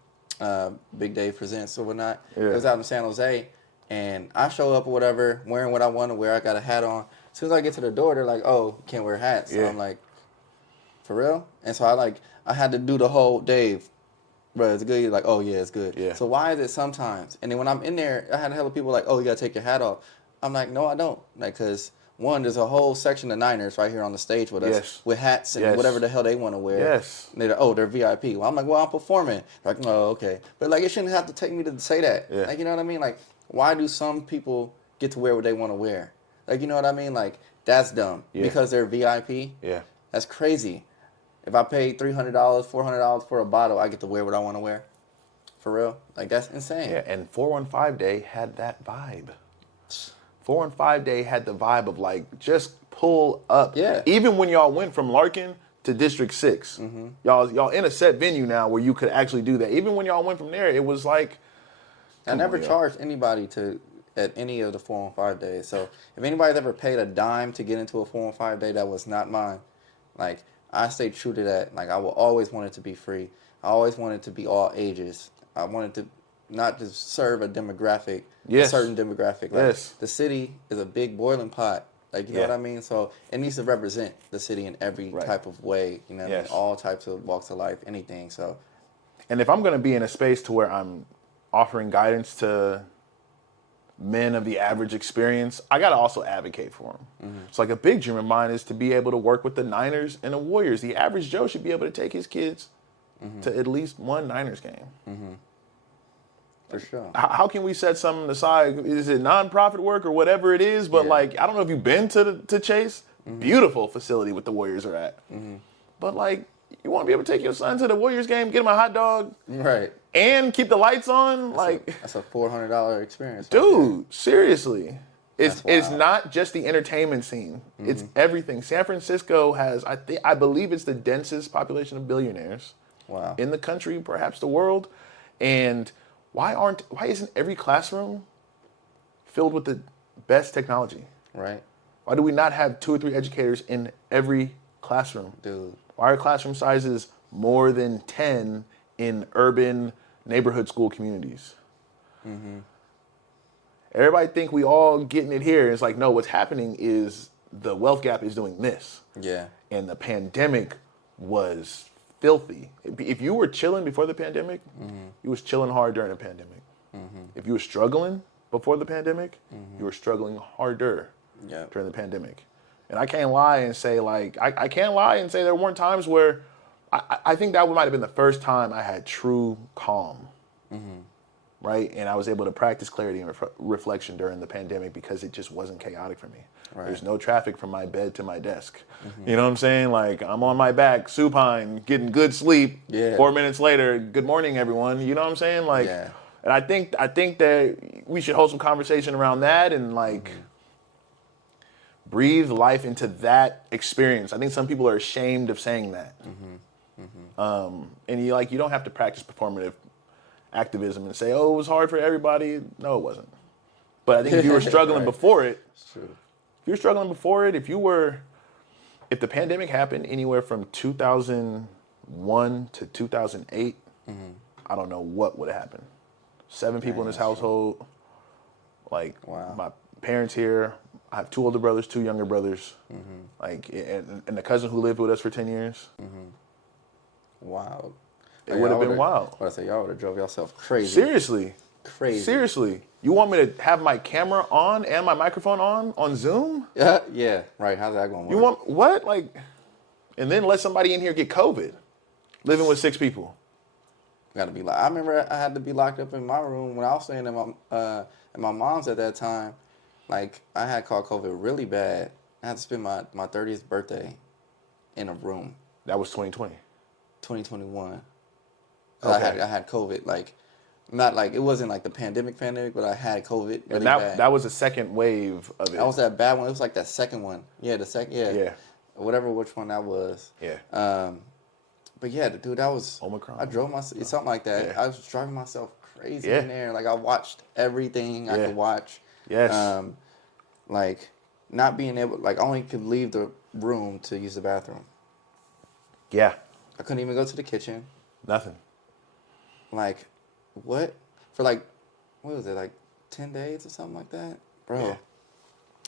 Big Dave Presents or whatnot. Yeah. It was out in San Jose, and I show up or whatever, wearing what I want to wear. I got a hat on. As soon as I get to the door, they're like, "Oh, you can't wear hats." Yeah. So I'm like, "For real?" And so I had to do the whole Dave, bro, it's good. You're like, "Oh yeah, it's good." Yeah. So why is it sometimes? And then when I'm in there, I had a hell of people like, "Oh, you gotta take your hat off." I'm like, "No, I don't." Like, cause one, there's a whole section of Niners right here on the stage with us with hats and whatever the hell they want to wear. Yes. And they're VIP. Well, I'm like, well, I'm performing. Like, oh, okay. But like, it shouldn't have to take me to say that. Yeah. Like, you know what I mean? Like, why do some people get to wear what they want to wear? Like, you know what I mean? Like, that's dumb. Yeah. Because they're VIP. Yeah. That's crazy. If I paid $300, $400 for a bottle, I get to wear what I want to wear. For real? Like, that's insane. Yeah, and 415 Day had that vibe. 415 Day had the vibe of like, just pull up. Yeah. Even when y'all went from Larkin to District 6, y'all in a set venue now where you could actually do that. Even when y'all went from there, it was like. I never charged anybody at any of the 415 days. So if anybody's ever paid a dime to get into a 415 day that was not mine, like, I stayed true to that. Like, I will always want it to be free. I always want it to be all ages. I wanted to not just serve a demographic, a certain demographic. Like, the city is a big boiling pot. Like, you know what I mean? So it needs to represent the city in every type of way. You know what I mean? All types of walks of life, anything. So, and if I'm going to be in a space to where I'm offering guidance to men of the average experience, I got to also advocate for them. It's like a big dream of mine is to be able to work with the Niners and the Warriors. The average Joe should be able to take his kids to at least one Niners game. For sure. How can we set something aside? Is it nonprofit work or whatever it is? But like, I don't know if you've been to Chase. Beautiful facility what the Warriors are at. But like, you want to be able to take your son to the Warriors game, get him a hot dog, right, and keep the lights on. That's a $400 experience, dude. Seriously, it's not just the entertainment scene. It's everything. San Francisco has, I believe, it's the densest population of billionaires in the country, perhaps the world, and. Why isn't every classroom filled with the best technology? Right. Why do we not have 2 or 3 educators in every classroom? Dude. Why are classroom sizes more than 10 in urban neighborhood school communities? Everybody think we all getting it here. It's like, no, what's happening is the wealth gap is doing this. Yeah. And the pandemic was filthy. If you were chilling before the pandemic, you was chilling hard during the pandemic. If you were struggling before the pandemic, you were struggling harder during the pandemic. And I can't lie and say I can't lie and say there weren't times where I think that might have been the first time I had true calm. Right? And I was able to practice clarity and reflection during the pandemic because it just wasn't chaotic for me. Right. There's no traffic from my bed to my desk. You know what I'm saying? Like, I'm on my back, supine, getting good sleep. 4 minutes later, good morning, everyone. You know what I'm saying? Like, and I think that we should hold some conversation around that and like. breathe life into that experience. I think some people are ashamed of saying that. And you don't have to practice performative activism and say, oh, it was hard for everybody. No, it wasn't. But I think if you were struggling before it, It's true. if you were struggling before it, if the pandemic happened anywhere from 2001 to 2008, I don't know what would have happened. 7 people in this household. Like, Wow. my parents here. I have 2 older brothers, 2 younger brothers. Like, and the cousin who lived with us for 10 years. Wow. It would have been wild. What I say, y'all would have drove yourself crazy. Seriously. Crazy. Seriously. You want me to have my camera on and my microphone on Zoom? Yeah, right. How's that going to work? You want what? Like, and then let somebody in here get COVID, living with 6 people. Got to be like. I remember I had to be locked up in my room when I was staying at my mom's at that time. Like, I had caught COVID really bad. I had to spend my 30th birthday in a room. That was 2020. 2021. Okay. I had COVID. Like, not like it wasn't like the pandemic, but I had COVID really And bad. that was the second wave of it. That was that bad one. It was like that second one. Yeah, the second. Yeah. Yeah. Which one that was. Yeah. But yeah, dude, that was Omicron. I drove myself something like that. Yeah. I was driving myself crazy Yeah. in there. Like, I watched everything I Yeah. could watch. Yes. Like, not being able, like, I only could leave the room to use the bathroom. Yeah. I couldn't even go to the kitchen. Nothing. Like, what? For like, what was it, like 10 days or something like that? Bro. Yeah.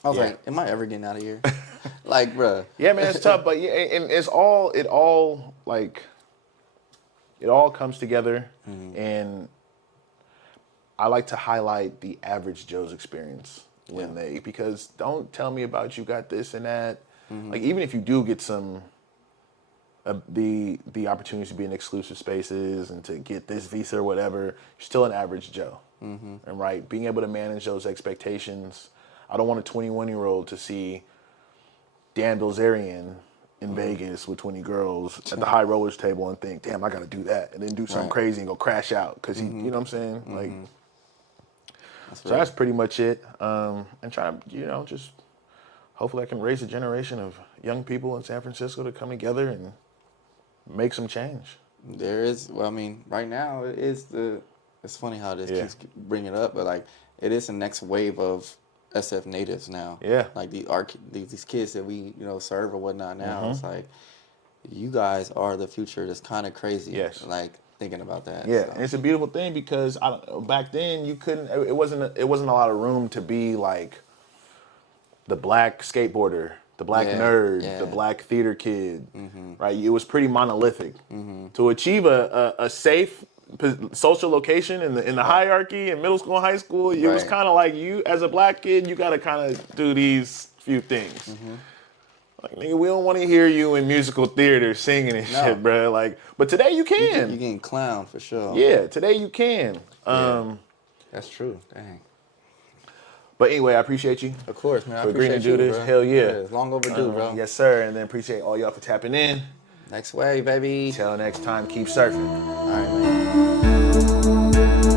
I was Yeah. like, am I ever getting out of here? Like, bro. Yeah, man, it's tough, but yeah, and it all comes together, and I like to highlight the average Joe's experience because don't tell me about you got this and that. Like, even if you do get some the opportunities to be in exclusive spaces and to get this visa or whatever, you're still an average Joe, and right, being able to manage those expectations. I don't want a 21-year-old to see Dan Bilzerian in Vegas with 20 girls at the high rollers table and think, damn, I got to do that, and then do something crazy and go crash out because he, you know what I'm saying? Like, that's pretty much it. And try to, just hopefully I can raise a generation of young people in San Francisco to come together and make some change. There is, well, I mean, right now it's funny how this keeps bringing it up, but like, it is the next wave of SF natives now. Yeah. Like these kids that we, serve or whatnot now. It's like, you guys are the future. That's kind of crazy. Yes. Like, thinking about that. Yeah, so. and it's a beautiful thing because back then you couldn't. It wasn't a lot of room to be like the black skateboarder, the black nerd, the black theater kid. Right? It was pretty monolithic. To achieve a safe social location in the hierarchy in middle school and high school, it was kind of like you as a black kid, you got to kind of do these few things. Like, nigga, we don't want to hear you in musical theater singing and shit, bro. Like, but today you can. You're getting clowned for sure. Yeah, today you can. That's true. Dang. But anyway, I appreciate you. Of course, man. I For agreeing appreciate to do you, this. bro. Hell yeah. It's long overdue, bro. Yes, sir. And then appreciate all y'all for tapping in. Next wave, baby. Till next time, keep surfing. All right, man.